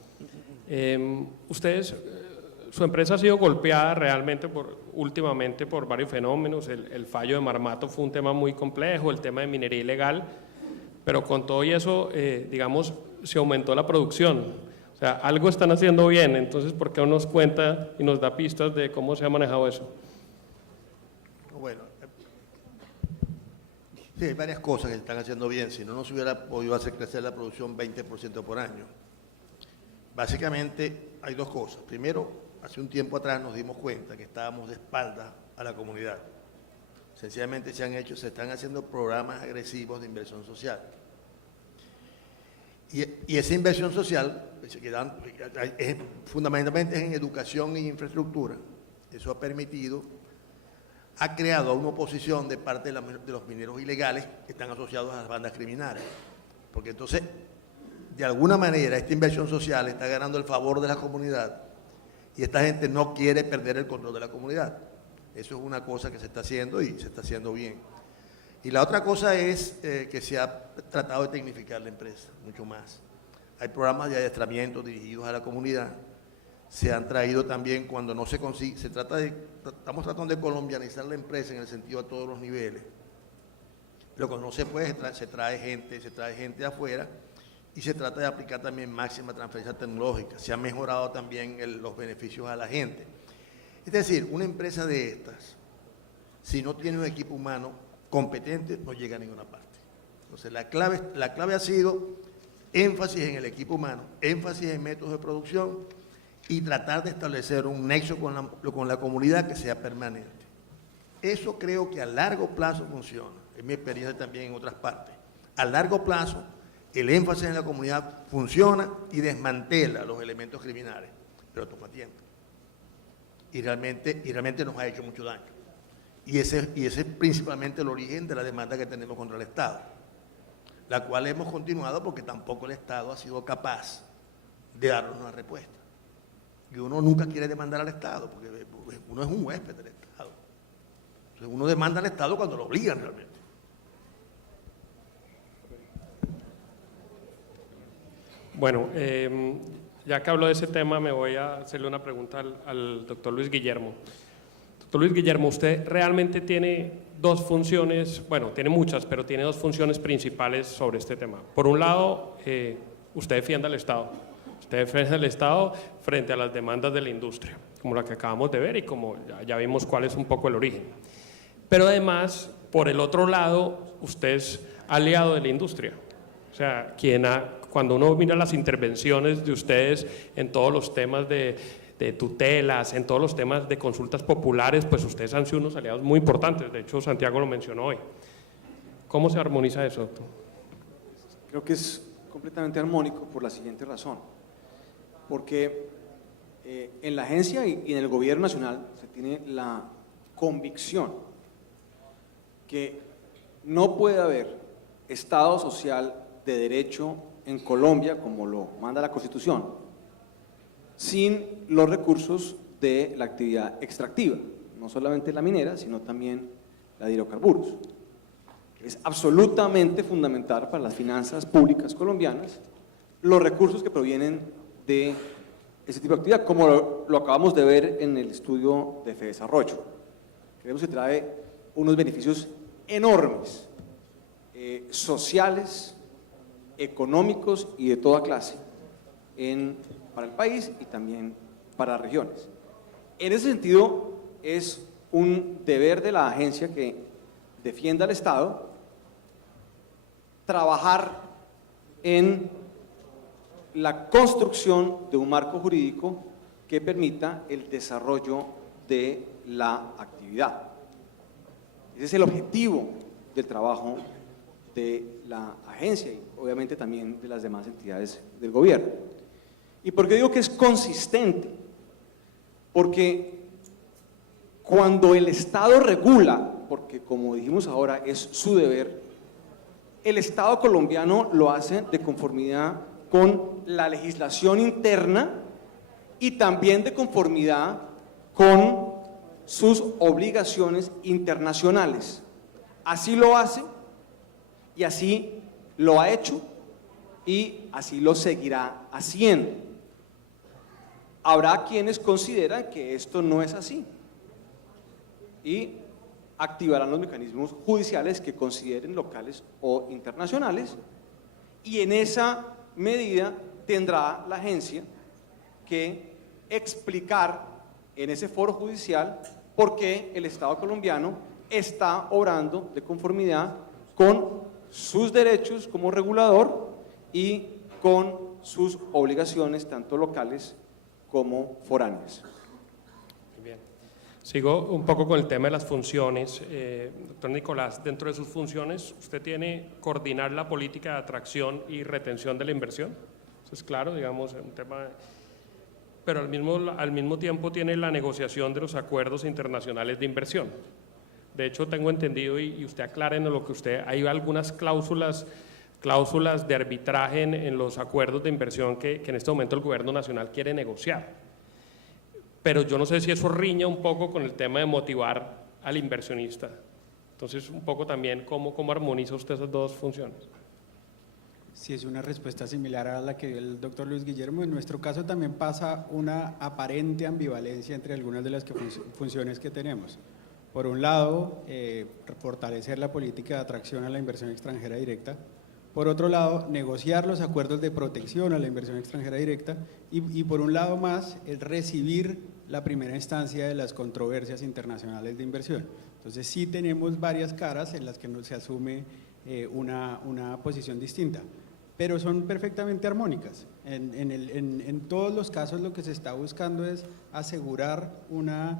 Su empresa ha sido golpeada realmente últimamente por varios fenómenos. El fallo de Marmato fue un tema muy complejo, el tema de minería ilegal, pero con todo y eso, digamos, se aumentó la producción. O sea, algo están haciendo bien, entonces, ¿por qué no nos cuenta y nos da pistas de cómo se ha manejado eso? Bueno, sí, hay varias cosas que están haciendo bien, si no, no se hubiera podido hacer crecer la producción 20% por año. Básicamente hay dos cosas. Primero, hace un tiempo atrás nos dimos cuenta que estábamos de espalda a la comunidad. Sencillamente se están haciendo programas agresivos de inversión social. Y esa inversión social, fundamentalmente es en educación e infraestructura. Eso ha creado una oposición de parte de los mineros ilegales que están asociados a las bandas criminales. Porque entonces, de alguna manera, esta inversión social está ganando el favor de la comunidad y esta gente no quiere perder el control de la comunidad. Eso es una cosa que se está haciendo y se está haciendo bien. Y la otra cosa es que se ha tratado de tecnificar la empresa, mucho más. Hay programas de adiestramiento dirigidos a la comunidad. Se han traído también cuando no se consigue, estamos tratando de colombianizar la empresa en el sentido a todos los niveles. Pero cuando no se puede, se trae gente de afuera y se trata de aplicar también máxima transferencia tecnológica. Se han mejorado también los beneficios a la gente. Es decir, una empresa de estas, si no tiene un equipo humano competente, no llega a ninguna parte. Entonces, la clave ha sido énfasis en el equipo humano, énfasis en métodos de producción y tratar de establecer un nexo con la comunidad que sea permanente. Eso creo que a largo plazo funciona, es mi experiencia también en otras partes. A largo plazo, el énfasis en la comunidad funciona y desmantela los elementos criminales, pero toma tiempo. Y realmente nos ha hecho mucho daño. Y ese es principalmente el origen de la demanda que tenemos contra el Estado, la cual hemos continuado porque tampoco el Estado ha sido capaz de darnos una respuesta. Y uno nunca quiere demandar al Estado, porque uno es un huésped del Estado. Entonces uno demanda al Estado cuando lo obligan realmente. Bueno, ya que hablo de ese tema, me voy a hacerle una pregunta al doctor Luis Guillermo. Doctor Luis Guillermo, usted realmente tiene dos funciones, bueno, tiene muchas, pero tiene dos funciones principales sobre este tema. Por un lado, usted defiende al Estado. Usted defiende al Estado frente a las demandas de la industria, como la que acabamos de ver y como ya vimos cuál es un poco el origen. Pero además, por el otro lado, usted es aliado de la industria. O sea, cuando uno mira las intervenciones de ustedes en todos los temas de tutelas, en todos los temas de consultas populares, pues ustedes han sido unos aliados muy importantes. De hecho, Santiago lo mencionó hoy. ¿Cómo se armoniza eso, doctor? Creo que es completamente armónico por la siguiente razón. Porque en la agencia y en el gobierno nacional se tiene la convicción que no puede haber Estado social de derecho en Colombia, como lo manda la Constitución, sin los recursos de la actividad extractiva, no solamente la minera, sino también la de hidrocarburos. Es absolutamente fundamental para las finanzas públicas colombianas los recursos que provienen de ese tipo de actividad, como lo acabamos de ver en el estudio de FEDesarrollo. Creemos que trae unos beneficios enormes, sociales, económicos y de toda clase para el país y también para las regiones. En ese sentido, es un deber de la agencia que defienda al Estado trabajar en la construcción de un marco jurídico que permita el desarrollo de la actividad. Ese es el objetivo del trabajo de la agencia y obviamente también de las demás entidades del gobierno. ¿Y por qué digo que es consistente? Porque cuando el Estado regula, porque como dijimos ahora es su deber, el Estado colombiano lo hace de conformidad con la legislación interna y también de conformidad con sus obligaciones internacionales. Así lo hace y así lo ha hecho y así lo seguirá haciendo. Habrá quienes consideran que esto no es así y activarán los mecanismos judiciales que consideren locales o internacionales, y en esa medida tendrá la agencia que explicar en ese foro judicial por qué el Estado colombiano está obrando de conformidad con sus derechos como regulador y con sus obligaciones tanto locales como foráneas. Bien. Sigo un poco con el tema de las funciones. Doctor Nicolás, dentro de sus funciones, ¿usted tiene coordinar la política de atracción y retención de la inversión? Eso es claro, digamos, un tema, pero al mismo tiempo tiene la negociación de los acuerdos internacionales de inversión. De hecho, tengo entendido, y usted aclare en lo que usted, hay algunas cláusulas de arbitraje en los acuerdos de inversión que en este momento el gobierno nacional quiere negociar. Pero yo no sé si eso riña un poco con el tema de motivar al inversionista. Entonces, un poco también, ¿cómo armoniza usted esas dos funciones? Sí, es una respuesta similar a la que dio el doctor Luis Guillermo. En nuestro caso también pasa una aparente ambivalencia entre algunas de las funciones que tenemos. Por un lado, fortalecer la política de atracción a la inversión extranjera directa. Por otro lado, negociar los acuerdos de protección a la inversión extranjera directa y por un lado más, el recibir la primera instancia de las controversias internacionales de inversión. Entonces sí tenemos varias caras en las que se asume una posición distinta, pero son perfectamente armónicas. En todos los casos lo que se está buscando es asegurar una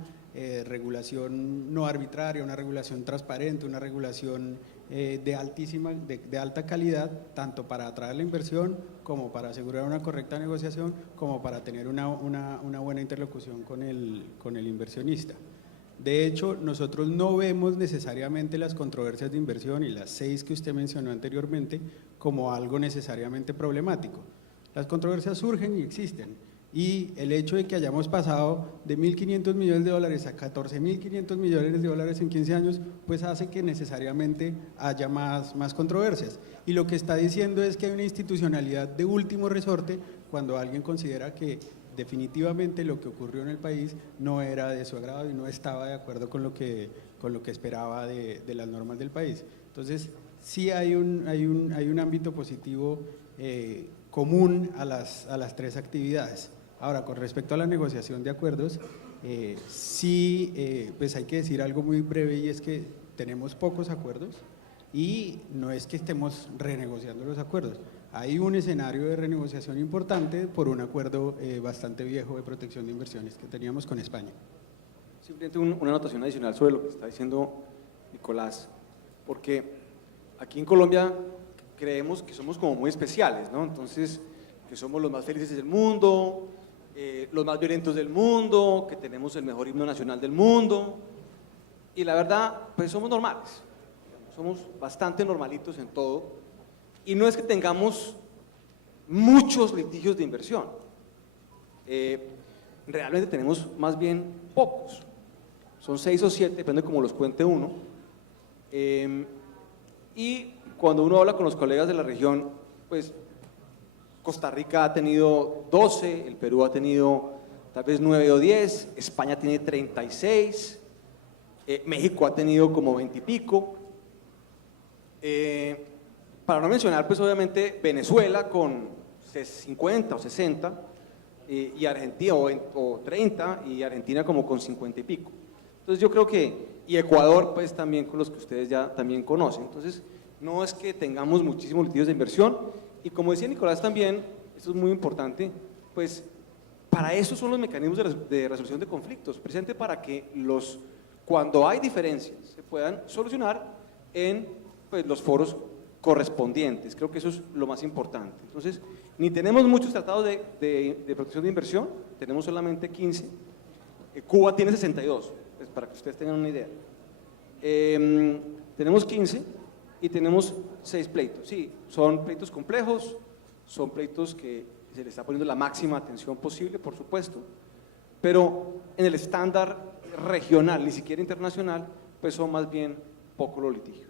regulación no arbitraria, una regulación transparente, una regulación de alta calidad, tanto para atraer la inversión como para asegurar una correcta negociación, como para tener una buena interlocución con el inversionista. De hecho, nosotros no vemos necesariamente las controversias de inversión y las 6 que usted mencionó anteriormente como algo necesariamente problemático. Las controversias surgen y existen. Y el hecho de que hayamos pasado de 1.500 millones de dólares a 14.500 millones de dólares en 15 años, pues hace que necesariamente haya más controversias. Y lo que está diciendo es que hay una institucionalidad de último resorte cuando alguien considera que definitivamente lo que ocurrió en el país no era de su agrado y no estaba de acuerdo con lo que esperaba de las normas del país. Entonces, sí hay un ámbito positivo común a las 3 actividades. Ahora, con respecto a la negociación de acuerdos, pues hay que decir algo muy breve, y es que tenemos pocos acuerdos y no es que estemos renegociando los acuerdos. Hay un escenario de renegociación importante por un acuerdo bastante viejo de protección de inversiones que teníamos con España. Simplemente una anotación adicional sobre lo que está diciendo Nicolás, porque aquí en Colombia creemos que somos como muy especiales, ¿no? Entonces, que somos los más felices del mundo, los más violentos del mundo, que tenemos el mejor himno nacional del mundo, y la verdad, pues somos normales, somos bastante normalitos en todo, y no es que tengamos muchos litigios de inversión, realmente tenemos más bien pocos, son 6 o 7, depende de cómo los cuente uno, y cuando uno habla con los colegas de la región, pues Costa Rica ha tenido 12, el Perú ha tenido tal vez 9 o 10, España tiene 36, México ha tenido como 20 y pico. Para no mencionar, pues obviamente Venezuela con 50 o 60, y Argentina o 30, y Argentina como con 50 y pico. Entonces yo creo que, y Ecuador pues también con los que ustedes ya también conocen. Entonces no es que tengamos muchísimos litigios de inversión, y como decía Nicolás también, esto es muy importante, pues para eso son los mecanismos de resolución de conflictos, precisamente para que cuando hay diferencias se puedan solucionar en pues, los foros correspondientes. Creo que eso es lo más importante. Entonces, ni tenemos muchos tratados de protección de inversión, tenemos solamente 15. Cuba tiene 62, pues, para que ustedes tengan una idea. Tenemos 15 y tenemos 6 pleitos. Sí, son pleitos complejos, son pleitos que se le está poniendo la máxima atención posible, por supuesto, pero en el estándar regional, ni siquiera internacional, pues son más bien pocos los litigios.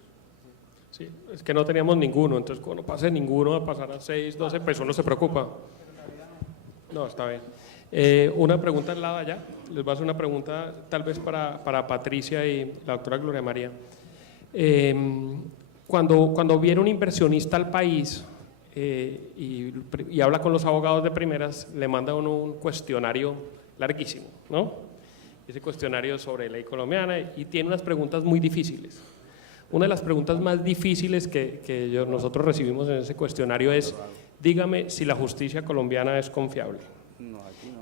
Sí, es que no teníamos ninguno, entonces cuando pase ninguno a pasar a 6, 12, pues uno se preocupa. No, está bien. Una pregunta al lado allá, les voy a hacer una pregunta tal vez para Patricia y la doctora Gloria María. Cuando viene un inversionista al país y habla con los abogados de primeras, le manda uno un cuestionario larguísimo, ¿no? Ese cuestionario sobre ley colombiana y tiene unas preguntas muy difíciles. Una de las preguntas más difíciles que nosotros recibimos en ese cuestionario es: dígame si la justicia colombiana es confiable.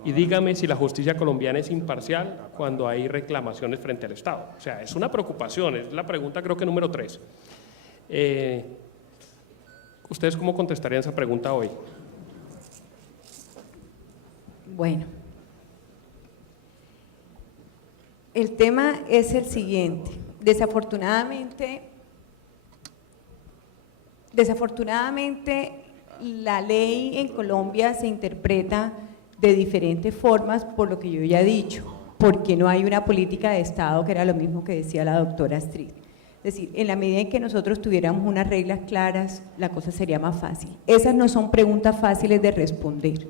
Y dígame si la justicia colombiana es imparcial cuando hay reclamaciones frente al Estado. O sea, es una preocupación, es la pregunta creo que número 3. ¿Ustedes cómo contestarían esa pregunta hoy? Bueno, el tema es el siguiente. Desafortunadamente, la ley en Colombia se interpreta de diferentes formas, por lo que yo ya he dicho, porque no hay una política de Estado, que era lo mismo que decía la doctora Astrid. Es decir, en la medida en que nosotros tuviéramos unas reglas claras, la cosa sería más fácil. Esas no son preguntas fáciles de responder.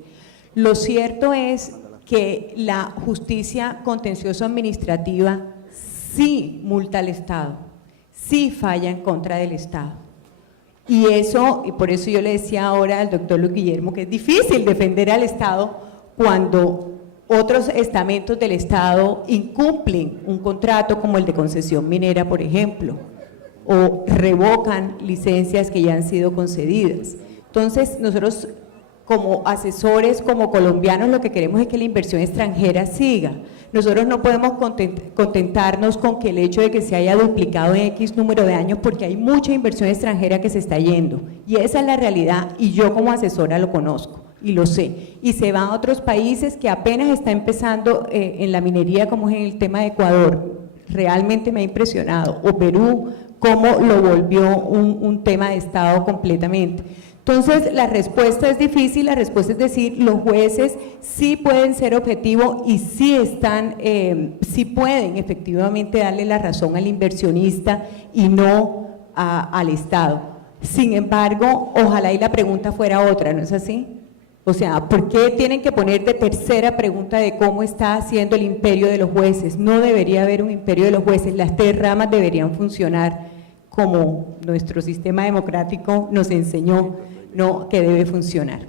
Lo cierto es que la justicia contencioso administrativa sí multa al Estado, sí falla en contra del Estado. Y por eso yo le decía ahora al doctor Luis Guillermo que es difícil defender al Estado cuando otros estamentos del Estado incumplen un contrato como el de concesión minera, por ejemplo, o revocan licencias que ya han sido concedidas. Entonces, nosotros como asesores, como colombianos, lo que queremos es que la inversión extranjera siga. Nosotros no podemos contentarnos con que el hecho de que se haya duplicado en X número de años, porque hay mucha inversión extranjera que se está yendo, y esa es la realidad, y yo como asesora lo conozco y lo sé, y se van a otros países que apenas está empezando en la minería, como es en el tema de Ecuador, realmente me ha impresionado, o Perú, cómo lo volvió un tema de Estado completamente. Entonces, la respuesta es difícil, la respuesta es decir, los jueces sí pueden ser objetivos y sí pueden efectivamente darle la razón al inversionista y no al Estado. Sin embargo, ojalá y la pregunta fuera otra, ¿no es así? O sea, ¿por qué tienen que poner de tercera pregunta de cómo está haciendo el imperio de los jueces? No debería haber un imperio de los jueces, las 3 ramas deberían funcionar como nuestro sistema democrático nos enseñó, no que debe funcionar.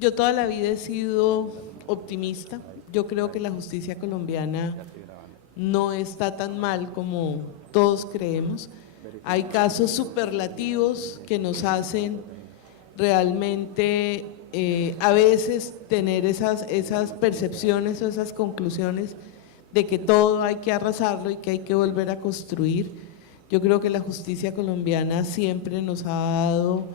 Yo toda la vida he sido optimista. Yo creo que la justicia colombiana no está tan mal como todos creemos. Hay casos superlativos que nos hacen realmente a veces tener esas percepciones o esas conclusiones de que todo hay que arrasarlo y que hay que volver a construir. Yo creo que la justicia colombiana siempre nos ha dado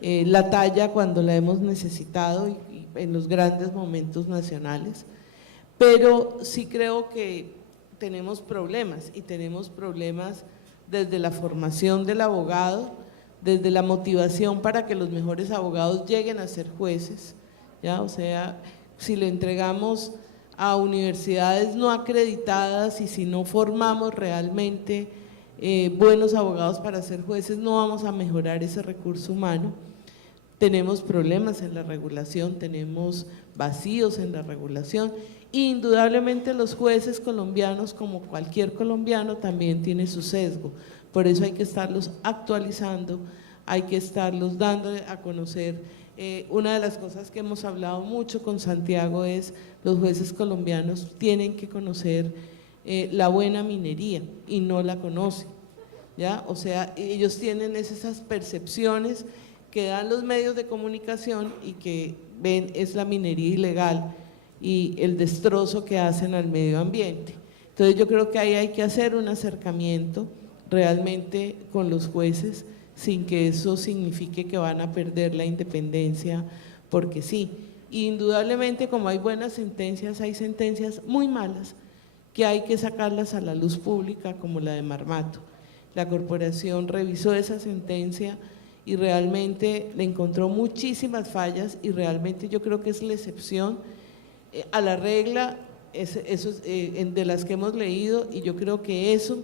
la talla cuando la hemos necesitado y en los grandes momentos nacionales, pero sí creo que tenemos problemas y tenemos problemas desde la formación del abogado, desde la motivación para que los mejores abogados lleguen a ser jueces, ¿ya? O sea, si le entregamos a universidades no acreditadas y si no formamos realmente buenos abogados para ser jueces, no vamos a mejorar ese recurso humano. Tenemos problemas en la regulación, tenemos vacíos en la regulación. Indudablemente los jueces colombianos, como cualquier colombiano, también tiene su sesgo. Por eso hay que estarlos actualizando, hay que estarlos dando a conocer. Una de las cosas que hemos hablado mucho con Santiago es los jueces colombianos tienen que conocer la buena minería y no la conocen, ¿ya? O sea, ellos tienen esas percepciones que dan los medios de comunicación y que ven es la minería ilegal y el destrozo que hacen al medio ambiente. Entonces yo creo que ahí hay que hacer un acercamiento realmente con los jueces sin que eso signifique que van a perder la independencia, porque sí, indudablemente como hay buenas sentencias, hay sentencias muy malas que hay que sacarlas a la luz pública como la de Marmato. La corporación revisó esa sentencia y realmente le encontró muchísimas fallas y realmente yo creo que es la excepción a la regla de las que hemos leído y yo creo que eso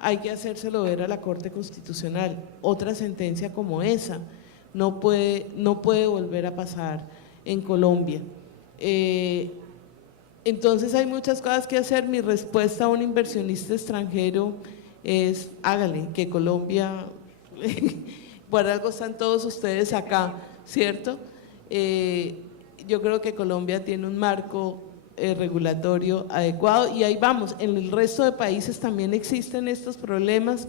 hay que hacérselo ver a la Corte Constitucional. Otra sentencia como esa no puede volver a pasar en Colombia. Entonces hay muchas cosas que hacer. Mi respuesta a un inversionista extranjero es hágale, que Colombia, por algo están todos ustedes acá, ¿cierto? Yo creo que Colombia tiene un marco regulatorio adecuado y ahí vamos. En el resto de países también existen estos problemas,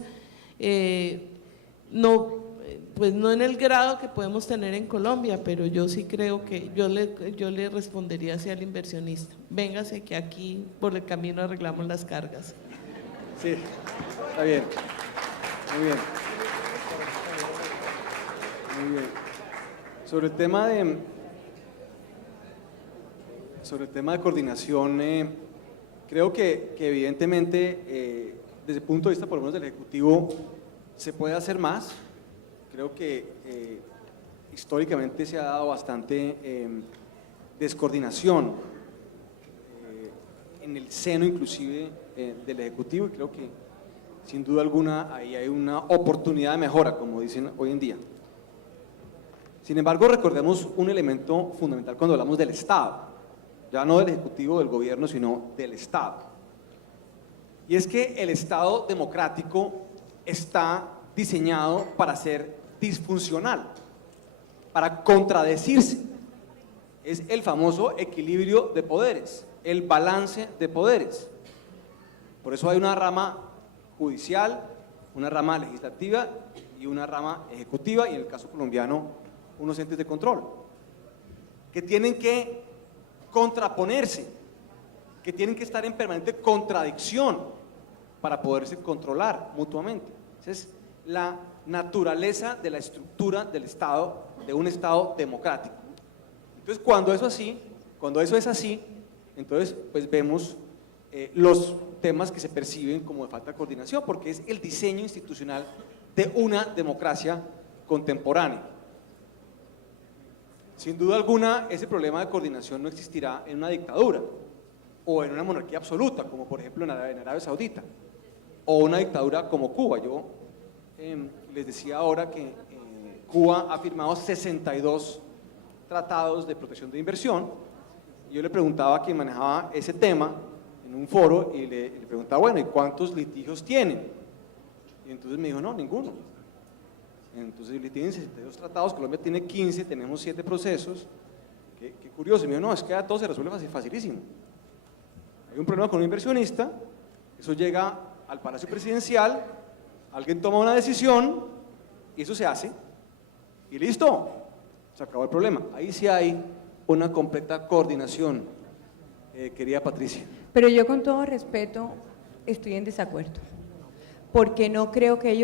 pues no en el grado que podemos tener en Colombia, pero yo sí creo que yo le respondería así al inversionista: véngase que aquí por el camino arreglamos las cargas. Sí, está bien, muy bien. Muy bien. Sobre el tema de coordinación, creo que evidentemente desde el punto de vista por lo menos del Ejecutivo se puede hacer más. Creo que históricamente se ha dado bastante descoordinación en el seno inclusive del Ejecutivo y creo que sin duda alguna ahí hay una oportunidad de mejora, como dicen hoy en día. Sin embargo, recordemos un elemento fundamental cuando hablamos del Estado, ya no del Ejecutivo, del Gobierno, sino del Estado. Y es que el Estado democrático está diseñado para ser disfuncional, para contradecirse. Es el famoso equilibrio de poderes, el balance de poderes. Por eso hay una rama judicial, una rama legislativa y una rama ejecutiva, y en el caso colombiano unos entes de control, que tienen que contraponerse, que tienen que estar en permanente contradicción para poderse controlar mutuamente. Esa es la naturaleza de la estructura del Estado, de un Estado democrático. Entonces, cuando eso es así, entonces pues vemos los temas que se perciben como de falta de coordinación, porque es el diseño institucional de una democracia contemporánea. Sin duda alguna, ese problema de coordinación no existirá en una dictadura o en una monarquía absoluta, como por ejemplo en Arabia Saudita, o una dictadura como Cuba. Yo les decía ahora que Cuba ha firmado 62 tratados de protección de inversión, y yo le preguntaba a quien manejaba ese tema en un foro, y le preguntaba, bueno, ¿y cuántos litigios tienen? Y entonces me dijo, no, ninguno. Entonces tienen 62 tratados, Colombia tiene 15, tenemos 7 procesos. Qué curioso. Y me dijo, no, es que a todo se resuelve facilísimo. Hay un problema con un inversionista, eso llega al Palacio Presidencial, alguien toma una decisión y eso se hace y listo, se acabó el problema. Ahí sí hay una completa coordinación, querida Patricia. Pero yo con todo respeto estoy en desacuerdo, porque no creo que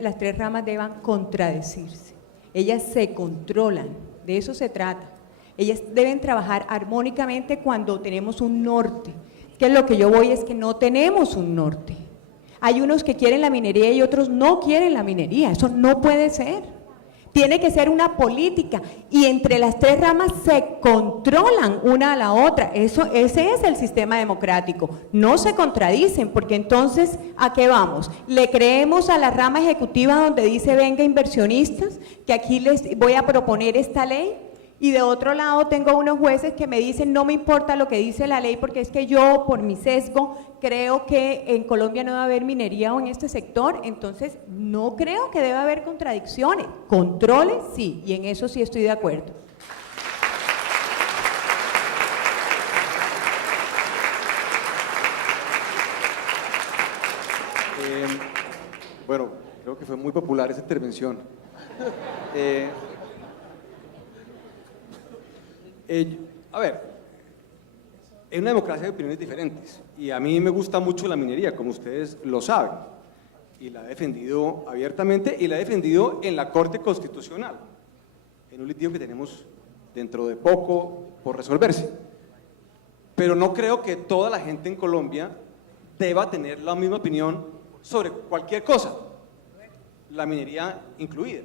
las tres ramas deban contradecirse. Ellas se controlan, de eso se trata. Ellas deben trabajar armónicamente cuando tenemos un norte, que es lo que yo voy, es que no tenemos un norte. Hay unos que quieren la minería y otros no quieren la minería, eso no puede ser. Tiene que ser una política y entre las tres ramas se controlan una a la otra. Ese es el sistema democrático. No se contradicen, porque entonces, ¿a qué vamos? Le creemos a la rama ejecutiva donde dice venga inversionistas, que aquí les voy a proponer esta ley, y de otro lado tengo unos jueces que me dicen no me importa lo que dice la ley porque es que yo por mi sesgo creo que en Colombia no debe haber minería o en este sector. Entonces no creo que debe haber contradicciones, controles sí, y en eso sí estoy de acuerdo. Bueno, creo que fue muy popular esa intervención. A ver, en una democracia hay opiniones diferentes y a mí me gusta mucho la minería, como ustedes lo saben, y la he defendido abiertamente y la he defendido en la Corte Constitucional, en un litigio que tenemos dentro de poco por resolverse. Pero no creo que toda la gente en Colombia deba tener la misma opinión sobre cualquier cosa, la minería incluida.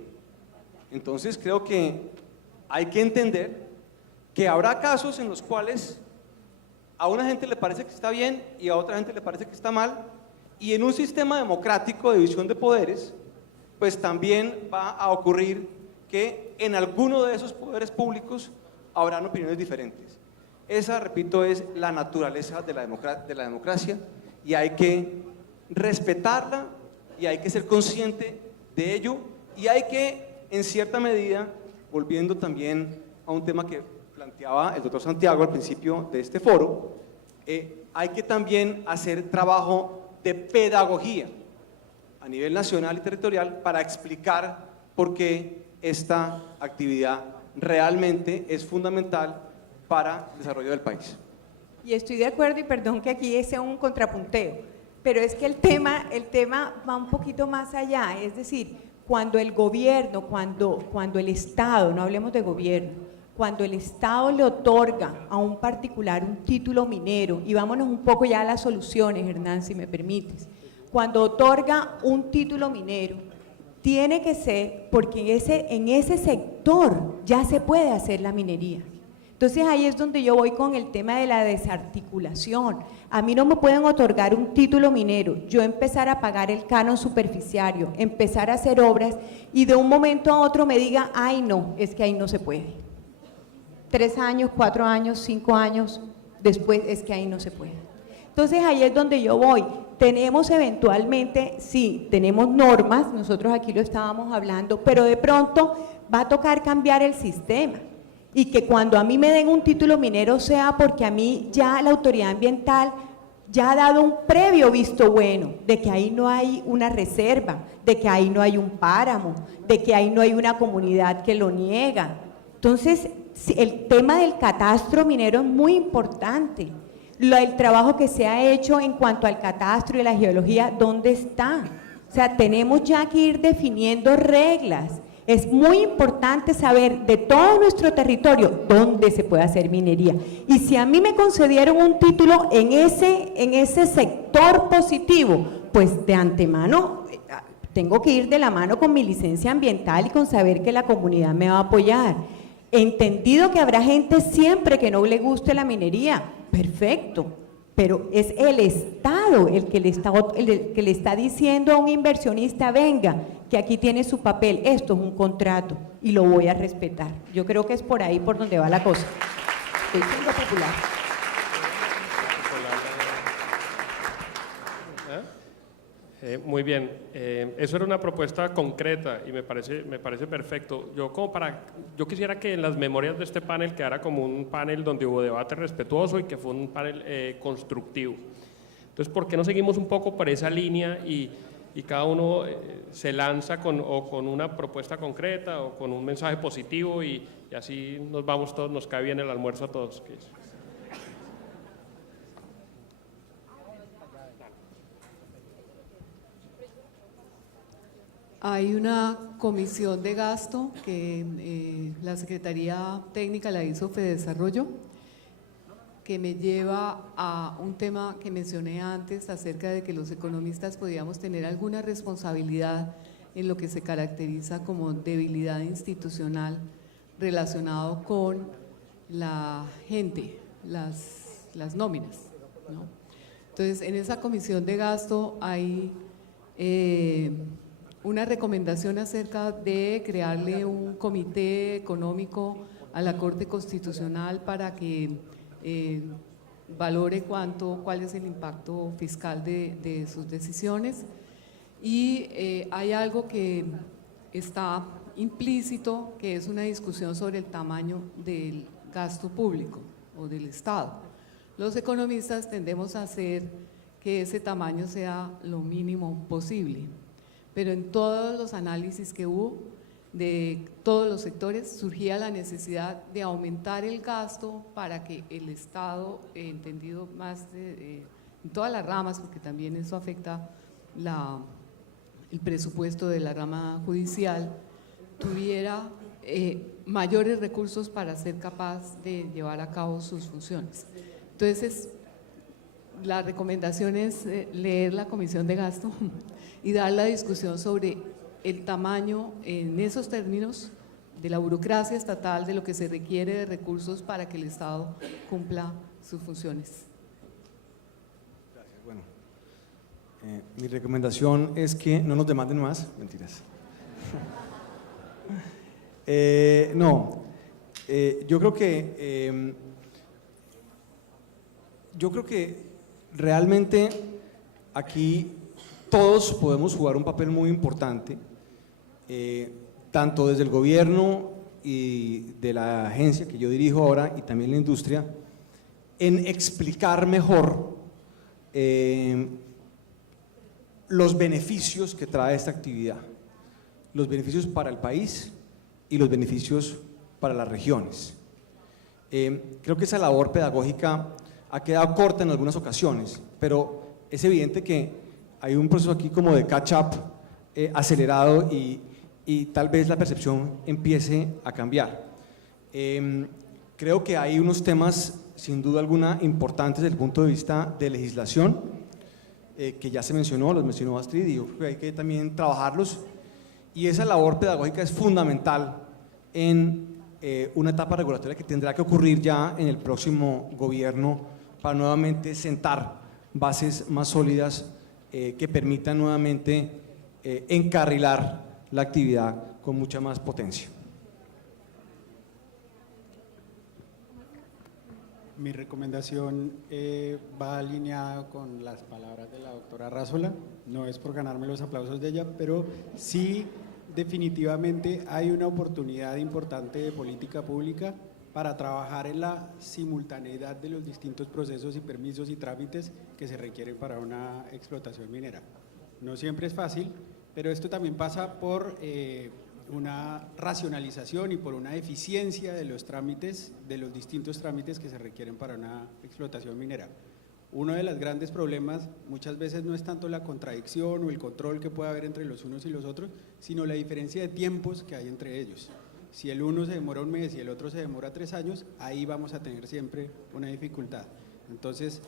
Entonces creo que hay que entender que habrá casos en los cuales a una gente le parece que está bien y a otra gente le parece que está mal, y en un sistema democrático de división de poderes, pues también va a ocurrir que en alguno de esos poderes públicos habrán opiniones diferentes. Esa, repito, es la naturaleza de la democracia y hay que respetarla y hay que ser consciente de ello y hay que, en cierta medida, volviendo también a un tema que planteaba el doctor Santiago al principio de este foro, hay que también hacer trabajo de pedagogía a nivel nacional y territorial para explicar por qué esta actividad realmente es fundamental para el desarrollo del país. Y estoy de acuerdo, y perdón que aquí sea un contrapunteo, pero es que el tema va un poquito más allá, es decir, cuando el gobierno, cuando el Estado, no hablemos de gobierno, cuando el Estado le otorga a un particular un título minero, y vámonos un poco ya a las soluciones, Hernán, si me permites, cuando otorga un título minero, tiene que ser porque en ese sector ya se puede hacer la minería. Entonces ahí es donde yo voy con el tema de la desarticulación. A mí no me pueden otorgar un título minero, yo empezar a pagar el canon superficiario, empezar a hacer obras y de un momento a otro me diga, ay no, es que ahí no se puede. 3 años, 4 años, 5 años después es que ahí no se puede. Entonces ahí es donde yo voy. Tenemos eventualmente, sí, tenemos normas, nosotros aquí lo estábamos hablando, pero de pronto va a tocar cambiar el sistema. Y que cuando a mí me den un título minero sea porque a mí ya la autoridad ambiental ya ha dado un previo visto bueno de que ahí no hay una reserva, de que ahí no hay un páramo, de que ahí no hay una comunidad que lo niega. Entonces, el tema del catastro minero es muy importante. El trabajo que se ha hecho en cuanto al catastro y la geología, ¿dónde está? O sea, tenemos ya que ir definiendo reglas. Es muy importante saber de todo nuestro territorio dónde se puede hacer minería. Y si a mí me concedieron un título en ese sector positivo, pues de antemano tengo que ir de la mano con mi licencia ambiental y con saber que la comunidad me va a apoyar. Entendido que habrá gente siempre que no le guste la minería, perfecto, pero es el Estado el que le está diciendo a un inversionista, venga, que aquí tiene su papel, esto es un contrato y lo voy a respetar. Yo creo que es por ahí por donde va la cosa. Estoy siendo popular. Muy bien, eso era una propuesta concreta y me parece perfecto. Yo quisiera que en las memorias de este panel quedara como un panel donde hubo debate respetuoso y que fue un panel constructivo. Entonces, ¿por qué no seguimos un poco por esa línea y cada uno se lanza con una propuesta concreta o con un mensaje positivo y así nos vamos todos, nos cae bien el almuerzo a todos? Hay una comisión de gasto que la Secretaría Técnica la hizo Fedesarrollo, que me lleva a un tema que mencioné antes acerca de que los economistas podíamos tener alguna responsabilidad en lo que se caracteriza como debilidad institucional relacionado con la gente, las nóminas, ¿no? Entonces, en esa comisión de gasto hay una recomendación acerca de crearle un comité económico a la Corte Constitucional para que valore cuál es el impacto fiscal de sus decisiones. Y hay algo que está implícito, que es una discusión sobre el tamaño del gasto público o del Estado. Los economistas tendemos a hacer que ese tamaño sea lo mínimo posible, pero en todos los análisis que hubo de todos los sectores surgía la necesidad de aumentar el gasto para que el Estado, entendido más en todas las ramas, porque también eso afecta el presupuesto de la rama judicial, tuviera mayores recursos para ser capaz de llevar a cabo sus funciones. Entonces, la recomendación es leer la comisión de gasto y dar la discusión sobre el tamaño en esos términos de la burocracia estatal, de lo que se requiere de recursos para que el Estado cumpla sus funciones. Gracias. Bueno, mi recomendación es que no nos demanden más, mentiras. Yo creo que realmente aquí todos podemos jugar un papel muy importante, tanto desde el gobierno y de la agencia que yo dirijo ahora y también la industria, en explicar mejor los beneficios que trae esta actividad, los beneficios para el país y los beneficios para las regiones. Creo que esa labor pedagógica ha quedado corta en algunas ocasiones, pero es evidente que hay un proceso aquí como de catch-up acelerado y tal vez la percepción empiece a cambiar. Creo que hay unos temas, sin duda alguna, importantes desde el punto de vista de legislación, que ya se mencionó, los mencionó Astrid, y yo creo que hay que también trabajarlos, y esa labor pedagógica es fundamental en una etapa regulatoria que tendrá que ocurrir ya en el próximo gobierno para nuevamente sentar bases más sólidas que permitan nuevamente encarrilar la actividad con mucha más potencia. Mi recomendación va alineada con las palabras de la doctora Arrázola. No es por ganarme los aplausos de ella, pero sí definitivamente hay una oportunidad importante de política pública para trabajar en la simultaneidad de los distintos procesos y permisos y trámites que se requieren para una explotación minera. No siempre es fácil, pero esto también pasa por una racionalización y por una eficiencia de los trámites, de los distintos trámites que se requieren para una explotación minera. Uno de los grandes problemas muchas veces no es tanto la contradicción o el control que puede haber entre los unos y los otros, sino la diferencia de tiempos que hay entre ellos. Si el uno se demora un mes y el otro se demora 3 años, ahí vamos a tener siempre una dificultad. Entonces,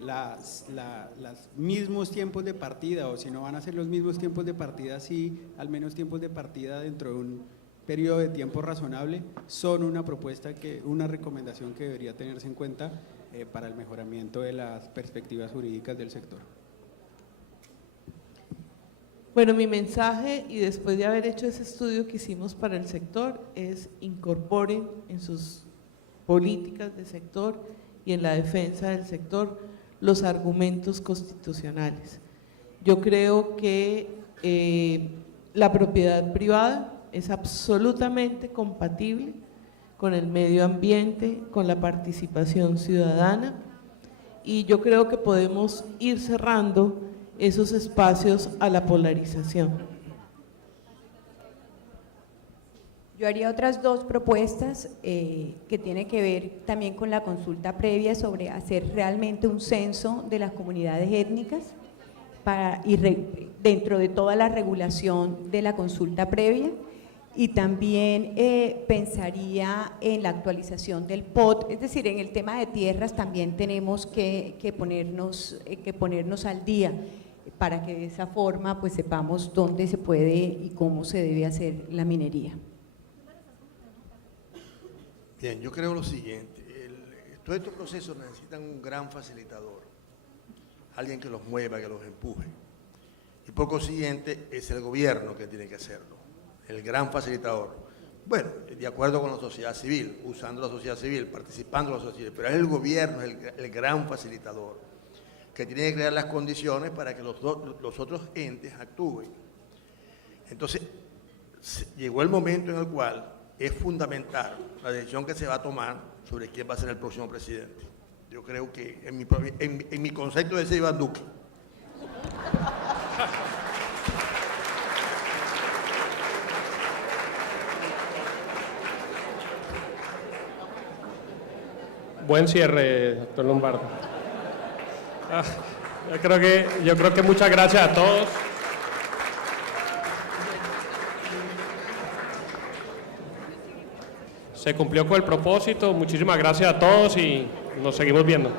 los mismos tiempos de partida, o si no van a ser los mismos tiempos de partida, sí, al menos tiempos de partida dentro de un periodo de tiempo razonable, son una propuesta, una recomendación que debería tenerse en cuenta para el mejoramiento de las perspectivas jurídicas del sector. Bueno, mi mensaje, y después de haber hecho ese estudio que hicimos para el sector, es incorporen en sus políticas de sector y en la defensa del sector los argumentos constitucionales. Yo creo que la propiedad privada es absolutamente compatible con el medio ambiente, con la participación ciudadana, y yo creo que podemos ir cerrando esos espacios a la polarización. Yo haría otras 2 propuestas que tienen que ver también con la consulta previa sobre hacer realmente un censo de las comunidades étnicas dentro de toda la regulación de la consulta previa, y también pensaría en la actualización del POT, es decir, en el tema de tierras también tenemos que ponernos al día. para que de esa forma pues sepamos dónde se puede y cómo se debe hacer la minería. Bien, yo creo lo siguiente, todos estos procesos necesitan un gran facilitador, alguien que los mueva, que los empuje, y por consiguiente es el gobierno que tiene que hacerlo, el gran facilitador. Bueno, de acuerdo con la sociedad civil, usando la sociedad civil, participando en la sociedad civil, pero es el gobierno, el gran facilitador, que tiene que crear las condiciones para que los otros entes actúen. Entonces, llegó el momento en el cual es fundamental la decisión que se va a tomar sobre quién va a ser el próximo presidente. Yo creo que en mi concepto ese Iván Duque. Buen cierre, doctor Lombardo. Yo creo que muchas gracias a todos. Se cumplió con el propósito. Muchísimas gracias a todos y nos seguimos viendo.